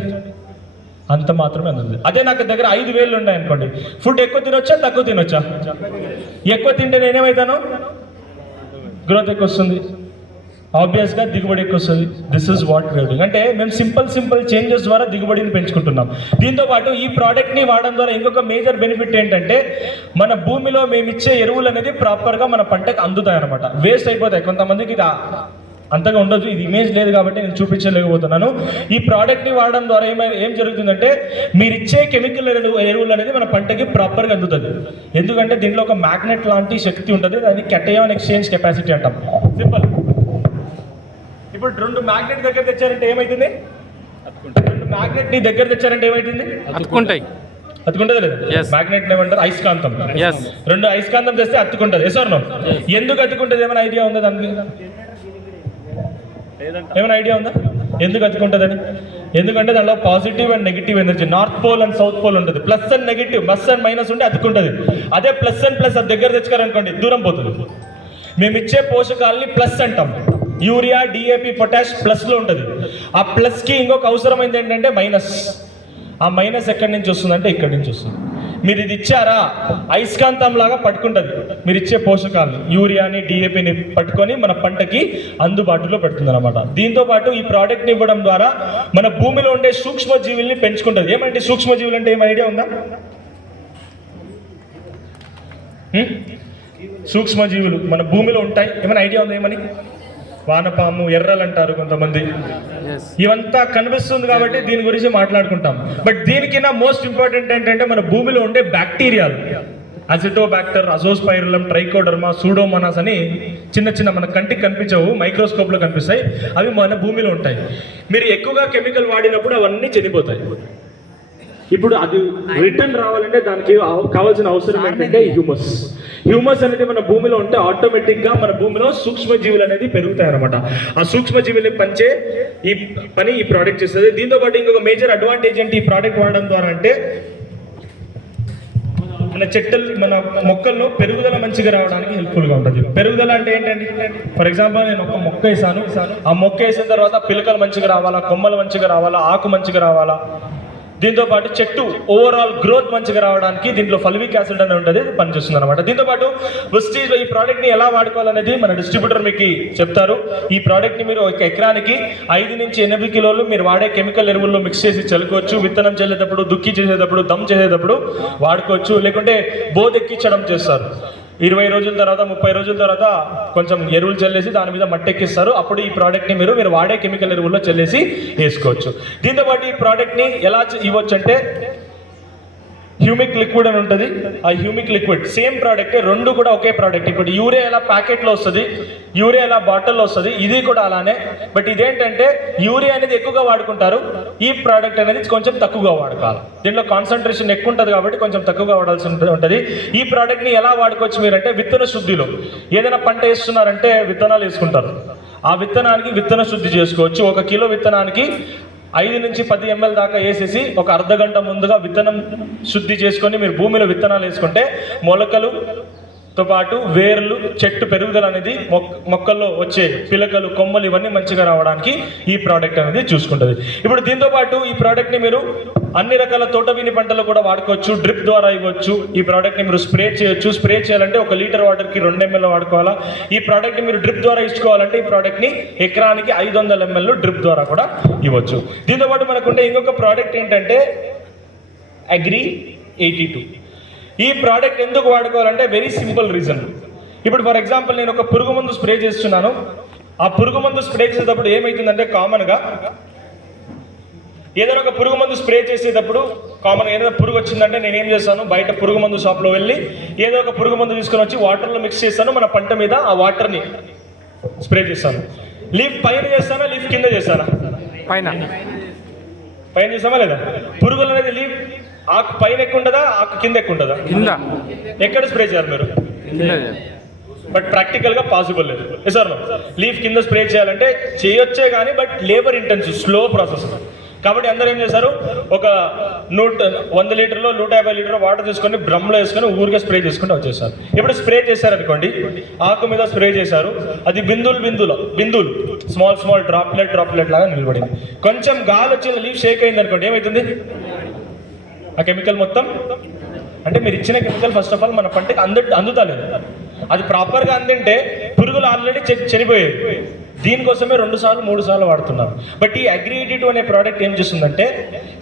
అంత మాత్రమే అందుతుంది. అదే నాకు దగ్గర 5 వేలు ఉన్నాయి అనుకోండి, ఫుడ్ ఎక్కువ తినొచ్చా, తక్కువ తినొచ్చా? ఎక్కువ తింటే నేనేమవుతాను? గ్రోత్ ఎక్కువ వస్తుంది, ఆబ్వియస్గా దిగుబడి ఎక్కువ వస్తుంది. This is what we're doing. అంటే మేము సింపుల్ చేంజెస్ ద్వారా దిగుబడిని పెంచుకుంటున్నాం. దీంతోపాటు ఈ ప్రోడక్ట్ని వాడడం ద్వారా ఇంకొక మేజర్ బెనిఫిట్ ఏంటంటే మన భూమిలో మేము ఇచ్చే ఎరువులు అనేది ప్రాపర్గా మన పంటకు అందుతాయి అనమాట. వేస్ట్ అయిపోతాయి. కొంతమందికి ఇది అంతగా ఉండదు, ఇది ఇమేజ్ లేదు కాబట్టి నేను చూపించలేకపోతున్నాను. ఈ ప్రోడక్ట్ని వాడడం ద్వారా ఏం జరుగుతుందంటే మీరు ఇచ్చే కెమికల్ ఎరువులు అనేది మన పంటకి ప్రాపర్గా అందుతుంది. ఎందుకంటే దీంట్లో ఒక మ్యాగ్నెట్ లాంటి శక్తి ఉంటుంది, దాన్ని క్యాటయాన్ ఎక్స్చేంజ్ కెపాసిటీ అంటాం. సింపుల్. ఇప్పుడు 2 మ్యాగ్నెట్ దగ్గర తెచ్చారంటే ఏమవుతుంది? 2 మ్యాగ్నెట్ ని దగ్గర తెచ్చారంటే ఏమవుతుంది? అతుకుంటది లేదా? మ్యాగ్నెట్ ఏమంటారు? అయస్కాంతం. 2 అయస్కాంతం తెస్తే అతుకుంటది. Yes or no? ఎందుకు అతుకుంటది? ఏమైనా ఐడియా ఉందా దానికి? ఏమైనా ఐడియా ఉందా ఎందుకు అతుకుంటుందని? ఎందుకంటే దానిలో positive and negative energy, north pole and south pole ఉంటుంది. Plus and negative, plus and minus ఉంటే అతుకుంటుంది. అదే ప్లస్ అండ్ ప్లస్ అది దగ్గర తెచ్చుకోరనుకోండి దూరం పోతుంది. మేము ఇచ్చే పోషకాలని ప్లస్ అంటాం. యూరియా, డిఏపి, పొటాష్ ప్లస్లో ఉంటుంది. ఆ ప్లస్కి ఇంకొక అవసరమైంది ఏంటంటే మైనస్. ఆ మైనస్ ఎక్కడి నుంచి వస్తుందంటే ఇక్కడి నుంచి వస్తుంది. మీరు ఇది ఇచ్చారా అయస్కాంతం లాగా పట్టుకుంటుంది మీరు ఇచ్చే పోషకాలను యూరియాని డిఏపిని పట్టుకొని మన పంటకి అందుబాటులో పెడుతుంది అనమాట. దీంతో పాటు ఈ ప్రోడక్ట్ని ఇవ్వడం ద్వారా మన భూమిలో ఉండే సూక్ష్మజీవుల్ని పెంచుకుంటుంది. ఏమంటే సూక్ష్మజీవులు అంటే ఏం ఐడియా ఉందా? సూక్ష్మజీవులు మన భూమిలో ఉంటాయి, ఏమైనా ఐడియా ఉందా? ఏమని? వానపాము, ఎర్రలు అంటారు కొంతమంది. ఇవంతా కనిపిస్తుంది కాబట్టి దీని గురించి మాట్లాడుకుంటాం. బట్ దీనికన్నా మోస్ట్ ఇంపార్టెంట్ ఏంటంటే మన భూమిలో ఉండే బ్యాక్టీరియాలు, అజిటోబాక్టర్, అజోస్పైరులం, ట్రైకోడర్మా, సూడోమోనాస్ అని చిన్న చిన్న మన కంటికి కనిపించవు, మైక్రోస్కోప్లో కనిపిస్తాయి. అవి మన భూమిలో ఉంటాయి. మీరు ఎక్కువగా కెమికల్ వాడినప్పుడు అవన్నీ చనిపోతాయి. ఇప్పుడు అది రిటర్న్ రావాలంటే దానికి కావాల్సిన అవసరం ఏంటంటే హ్యూమస్. హ్యూమస్ అనేది మన భూమిలో ఉంటే ఆటోమేటిక్గా మన భూమిలో సూక్ష్మజీవులు అనేది పెరుగుతాయి అనమాట. ఆ సూక్ష్మజీవుల్ని పంచే ఈ ప్రోడక్ట్ చేస్తుంది. దీంతో పాటు ఇంకొక మేజర్ అడ్వాంటేజ్ ఏంటి ఈ ప్రోడక్ట్ వాడడం ద్వారా అంటే మన మన మొక్కల్లో పెరుగుదల మంచిగా రావడానికి హెల్ప్ఫుల్గా ఉంటుంది. పెరుగుదల అంటే ఏంటండి? ఫర్ ఎగ్జాంపుల్ నేను ఒక మొక్క వేసాను, ఆ మొక్క వేసిన తర్వాత పిలకలు మంచిగా రావాలా, కొమ్మలు మంచిగా రావాలా, ఆకు మంచిగా రావాలా. దీంతో పాటు చెట్టు ఓవరాల్ గ్రోత్ మంచిగా రావడానికి దీంట్లో ఫల్విక్ యాసిడ్ అనేది ఉంటుంది, పనిచేస్తుంది అనమాట. దీంతో పాటు వెస్టీజ్లో ఈ ప్రోడక్ట్ని ఎలా వాడుకోవాలనేది మన డిస్ట్రిబ్యూటర్ మీకు చెప్తారు. ఈ ప్రోడక్ట్ని మీరు ఒక ఎకరానికి 5 నుంచి 8 కిలోలు మీరు వాడే కెమికల్ ఎరువుల్లో మిక్స్ చేసి చల్లుకోవచ్చు. విత్తనం చల్లేటప్పుడు, దుక్కి చేసేటప్పుడు, దమ్ చేసేటప్పుడు వాడుకోవచ్చు. లేకుంటే బోధెక్కించడం చేస్తారు. 20 రోజుల తర్వాత 30 రోజుల తర్వాత కొంచెం ఎరువులు చల్లేసి దాని మీద మట్టి ఎక్కిస్తారు. అప్పుడు ఈ ప్రోడక్ట్ని మీరు వాడే కెమికల్ ఎరువుల్లో చల్లేసి వేసుకోవచ్చు. దీంతోపాటు ఈ ప్రోడక్ట్ని ఎలా ఇవ్వచ్చు అంటే హ్యూమిక్ లిక్విడ్ అని ఉంటుంది. ఆ హ్యూమిక్ లిక్విడ్ సేమ్ ప్రోడక్ట్, రెండు కూడా ఒకే ప్రోడక్ట్. ఇప్పుడు యూరియా ఎలా ప్యాకెట్లో వస్తుంది, యూరియా ఎలా బాటిల్లో వస్తుంది, ఇది కూడా అలానే. బట్ ఇదేంటంటే యూరియా అనేది ఎక్కువగా వాడుకుంటారు, ఈ ప్రోడక్ట్ అనేది కొంచెం తక్కువగా వాడుకోవాలి. దీంట్లో కాన్సన్ట్రేషన్ ఎక్కువ ఉంటుంది కాబట్టి కొంచెం తక్కువగా వాడాల్సి ఉంటుంది. ఈ ప్రోడక్ట్ని ఎలా వాడుకోవచ్చు మీరంటే విత్తన శుద్ధిలో ఏదైనా పంట వేస్తున్నారంటే విత్తనాలు వేసుకుంటారు, ఆ విత్తనానికి విత్తన శుద్ధి చేసుకోవచ్చు. 1 కిలో విత్తనానికి 5 నుంచి 10 ml దాకా వేసేసి ఒక అర్ధ గంట ముందుగా విత్తనం శుద్ధి చేసుకొని మీరు భూమిలో విత్తనాలు వేసుకుంటే మొలకలుతో పాటు వేర్లు, చెట్టు పెరుగుదల అనేది మొక్కల్లో వచ్చే పిలకలు, కొమ్మలు ఇవన్నీ మంచిగా రావడానికి ఈ ప్రోడక్ట్ అనేది చూసుకుంటుంది. ఇప్పుడు దీంతో పాటు ఈ ప్రోడక్ట్ని మీరు అన్ని రకాల తోటవీని పంటలు కూడా వాడుకోవచ్చు. డ్రిప్ ద్వారా ఇవ్వచ్చు. ఈ ప్రోడక్ట్ని మీరు స్ప్రే చేయొచ్చు. స్ప్రే చేయాలంటే 1 లీటర్ వాటర్కి 2 ml వాడుకోవాలా. ఈ ప్రోడక్ట్ని మీరు డ్రిప్ ద్వారా ఇచ్చుకోవాలంటే ఈ ప్రోడక్ట్ని ఎకరానికి 500 ml డ్రిప్ ద్వారా కూడా ఇవ్వచ్చు. దీంతో పాటు మనకుండే ఇంకొక ప్రోడక్ట్ ఏంటంటే అగ్రి 82. ఈ ప్రోడక్ట్ ఎందుకు వాడుకోవాలంటే వెరీ సింపుల్ రీజన్. ఇప్పుడు ఫర్ ఎగ్జాంపుల్ నేను ఒక పురుగు మందు స్ప్రే చేస్తున్నాను. ఆ పురుగు మందు స్ప్రే చేసేటప్పుడు ఏమవుతుందంటే కామన్గా ఏదైనా ఒక పురుగు మందు స్ప్రే చేసేటప్పుడు ఏదైనా పురుగు వచ్చిందంటే నేను ఏం చేస్తాను, బయట పురుగు మందు షాప్లో వెళ్ళి ఏదో ఒక పురుగు మందు తీసుకొని వచ్చి వాటర్లో మిక్స్ చేస్తాను. మన పంట మీద ఆ వాటర్ని స్ప్రే చేస్తాను. లీఫ్ పైన చేస్తానా, లీఫ్ కింద చేస్తానా? పైన చేస్తామా లేదా? పురుగులు అనేది లీఫ్ ఆకు పైన ఎక్కువ ఉంటుందా, ఆకు కింద ఎక్కువ ఉంటుందా? కింద. ఎక్కడ స్ప్రే చేయాలి మీరు? బట్ ప్రాక్టికల్గా పాసిబుల్ లేదు. సార్ లీఫ్ కింద స్ప్రే చేయాలంటే చేయొచ్చే కానీ but labour intensive, slow process. కాబట్టి అందరూ ఏం చేశారు, ఒక 100 లీటర్లో 150 లీటర్ వాటర్ తీసుకొని డ్రమ్లో వేసుకొని ఊరికే స్ప్రే చేసుకుంటూ వచ్చేసారు. ఇప్పుడు స్ప్రే చేశారనుకోండి, ఆకు మీద స్ప్రే చేశారు, అది బిందువులు స్మాల్ డ్రాప్లెట్ లాగా నిలబడింది. కొంచెం గాలి వచ్చి లీఫ్ షేక్ అయింది అనుకోండి, ఏమవుతుంది? ఆ కెమికల్ మొత్తం అంటే మీరు ఇచ్చిన కెమికల్ ఫస్ట్ ఆఫ్ ఆల్ మన పంటకి అందుతలేదు. అది ప్రాపర్గా అందింటే పురుగులు ఆల్రెడీ చనిపోయేవి. దీనికోసమే 2 సార్లు 3 సార్లు వాడుతున్నారు. బట్ ఈ అగ్రి 82 అనే ప్రోడక్ట్ ఏం చేస్తుందంటే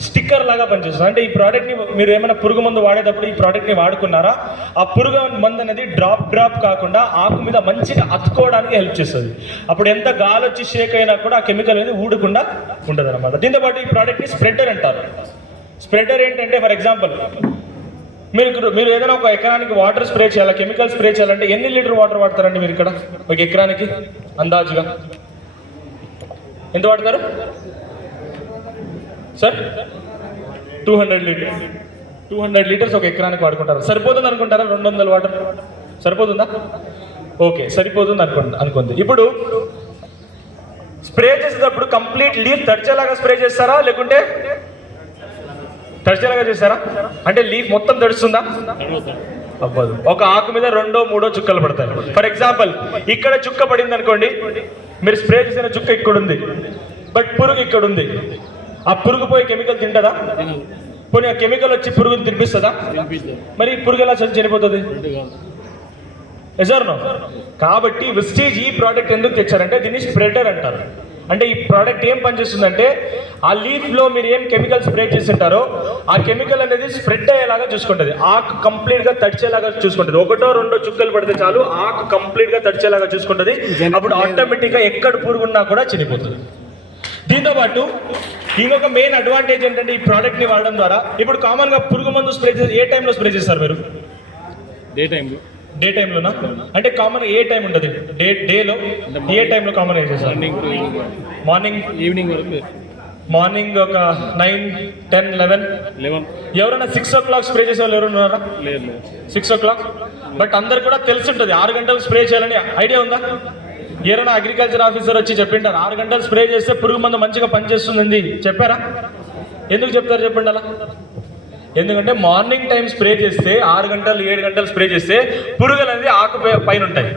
స్టిక్కర్ లాగా పనిచేస్తుంది. అంటే ఈ ప్రోడక్ట్ని మీరు ఏమైనా పురుగు మందు వాడేటప్పుడు ఈ ప్రోడక్ట్ని వాడుకున్నారా, ఆ పురుగు మందు అనేది డ్రాప్ కాకుండా ఆకు మీద మంచిగా అతుక్కోవడానికి హెల్ప్ చేస్తుంది. అప్పుడు ఎంత గాలి వచ్చి షేక్ అయినా కూడా ఆ కెమికల్ అనేది ఊడకుండా ఉంటుంది అనమాట. దీంతోపాటు ఈ ప్రోడక్ట్ని స్ప్రెడర్ అంటారు. స్ప్రెడర్ ఏంటంటే ఫర్ ఎగ్జాంపుల్ మీరు ఏదైనా ఒక ఎకరానికి వాటర్ స్ప్రే చేయాలి, కెమికల్ స్ప్రే చేయాలంటే ఎన్ని లీటర్ వాటర్ వాడతారండి మీరు ఇక్కడ ఒక ఎకరానికి? అందాజుగా ఎంత వాడతారు సార్? 200 లీటర్స్ ఒక ఎకరానికి వాడుకుంటారు. సరిపోతుంది అనుకుంటారా? 200 వాటర్ సరిపోతుందా? ఓకే, సరిపోతుంది అనుకుంది. ఇప్పుడు స్ప్రే చేసేటప్పుడు కంప్లీట్ లీఫ్ తడిచేలాగా స్ప్రే చేస్తారా, లేకుంటే తడిచేలాగా చేస్తారా? అంటే లీఫ్ మొత్తం తడుస్తుందా? అవ్వదు. ఒక ఆకు మీద 2, 3 చుక్కలు పడతాయి. ఫర్ ఎగ్జాంపుల్ ఇక్కడ చుక్క పడింది అనుకోండి, మీరు స్ప్రే చేసిన చుక్క ఇక్కడ ఉంది, బట్ పురుగు ఇక్కడ ఉంది. ఆ పురుగు పోయి కెమికల్ తింటుందా? పోనీ ఆ కెమికల్ వచ్చి పురుగుని తినిపిస్తుందా? మరి పురుగు ఎలా చనిపోతుంది? ఎజర్నో. కాబట్టి విస్టేజ్ ఈ ప్రోడక్ట్ ఎందుకు తెచ్చారంటే దీన్ని స్ప్రెడర్ అంటారు. అంటే ఈ ప్రోడక్ట్ ఏం పనిచేస్తుందంటే ఆ లీఫ్లో మీరు ఏం కెమికల్ స్ప్రే చేసింటారో ఆ కెమికల్ అనేది స్ప్రెడ్ అయ్యేలాగా చూసుకుంటుంది, ఆకు కంప్లీట్గా తడిచేలాగా చూసుకుంటుంది. ఒకటో రెండో చుక్కలు పడితే చాలు ఆకు కంప్లీట్గా తడిచేలాగా చూసుకుంటుంది. అప్పుడు ఆటోమేటిక్గా ఎక్కడ పురుగున్నా కూడా చనిపోతుంది. దీంతో పాటు ఇంకొక మెయిన్ అడ్వాంటేజ్ ఏంటంటే ఈ ప్రోడక్ట్ని వాడడం ద్వారా ఇప్పుడు కామన్గా పురుగు మందు స్ప్రే చేసి ఏ టైంలో స్ప్రే చేస్తారు మీరు? డే టైంలోనా? అంటే కామన్ ఏ టైం ఉంటుంది డేలో? ఏ టైంలో కామన్ ఏం చేస్తారు? మార్నింగ్ ఈవినింగ్ వరకు. మార్నింగ్ ఒక 9, 10, 11. ఎవరైనా 6 o'clock స్ప్రే చేసే వాళ్ళు ఎవరైనా ఉన్నారా? లేదు. 6 o'clock. బట్ అందరికి కూడా తెలిసి ఉంటుంది 6 గంటలకు స్ప్రే చేయాలని ఐడియా ఉందా? ఎవరైనా అగ్రికల్చర్ ఆఫీసర్ వచ్చి చెప్పింటారు 6 గంటలు స్ప్రే చేస్తే పురుగు మందు మంచిగా పనిచేస్తుంది చెప్పారా? ఎందుకు చెప్తారు చెప్పండి అలా? ఎందుకంటే మార్నింగ్ టైం స్ప్రే చేస్తే 6 గంటలు 7 గంటలు స్ప్రే చేస్తే పురుగులు అనేది ఆకు పైన ఉంటాయి.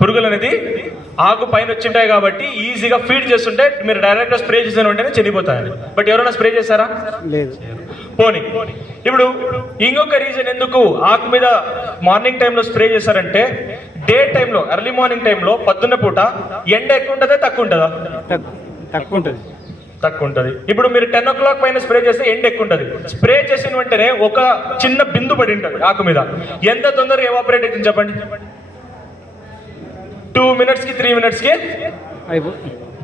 పురుగులు అనేది ఆకు పైన వచ్చింటాయి కాబట్టి ఈజీగా ఫీడ్ చేస్తుంటే మీరు డైరెక్ట్గా స్ప్రే చేసిన వెంటనే చనిపోతాయని. బట్ ఎవరైనా స్ప్రే చేశారా? లేదు. పోనీ ఇప్పుడు ఇంకొక రీజన్ ఎందుకు ఆకు మీద మార్నింగ్ టైంలో స్ప్రే చేశారంటే డే టైంలో ఎర్లీ మార్నింగ్ టైంలో పొద్దున్న పూట ఎండ ఎక్కువ ఉంటుందా తక్కువ ఉంటుందా? తక్కువ ఉంటుంది. తక్కువ ఉంటుంది. ఇప్పుడు మీరు 10 o'clock పైన స్ప్రే చేస్తే ఎండ ఎక్కువ ఉంటుంది. స్ప్రే చేసిన వెంటనే ఒక చిన్న బిందు పడి ఉంటుంది ఆకు మీద. ఎంత తొందరగా ఎవాపరేట్ అవుతుంది చెప్పండి? 2 minutesకి 3 minutesకి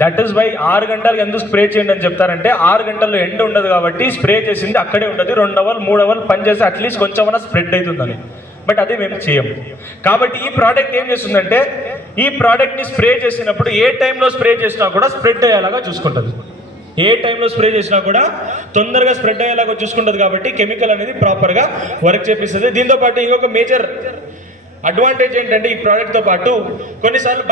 దట్ ఈస్ వై 6 గంటలు ఎందుకు స్ప్రే చేయండి అని చెప్తారంటే 6 గంటల్లో ఎండ ఉండదు కాబట్టి స్ప్రే చేసింది అక్కడే ఉంటుంది. 2 hours 3 hours పని చేస్తే అట్లీస్ట్ కొంచెమైనా స్ప్రెడ్ అవుతుందని. బట్ అది మేము చేయము. కాబట్టి ఈ ప్రోడక్ట్ ఏం చేస్తుందంటే ఈ ప్రోడక్ట్ని స్ప్రే చేసినప్పుడు ఏ టైంలో స్ప్రే చేసినా కూడా స్ప్రెడ్ అయ్యేలాగా చూసుకుంటుంది. ఏ టైంలో స్ప్రే చేసినా కూడా తొందరగా స్ప్రెడ్ అయ్యేలాగా చూసుకుంటుంది. కాబట్టి కెమికల్ అనేది ప్రాపర్గా వర్క్ చేపిస్తుంది. దీంతో పాటు ఇంకొక మేజర్ అడ్వాంటేజ్ ఏంటంటే ఈ ప్రోడక్ట్తో పాటు కొన్నిసార్లు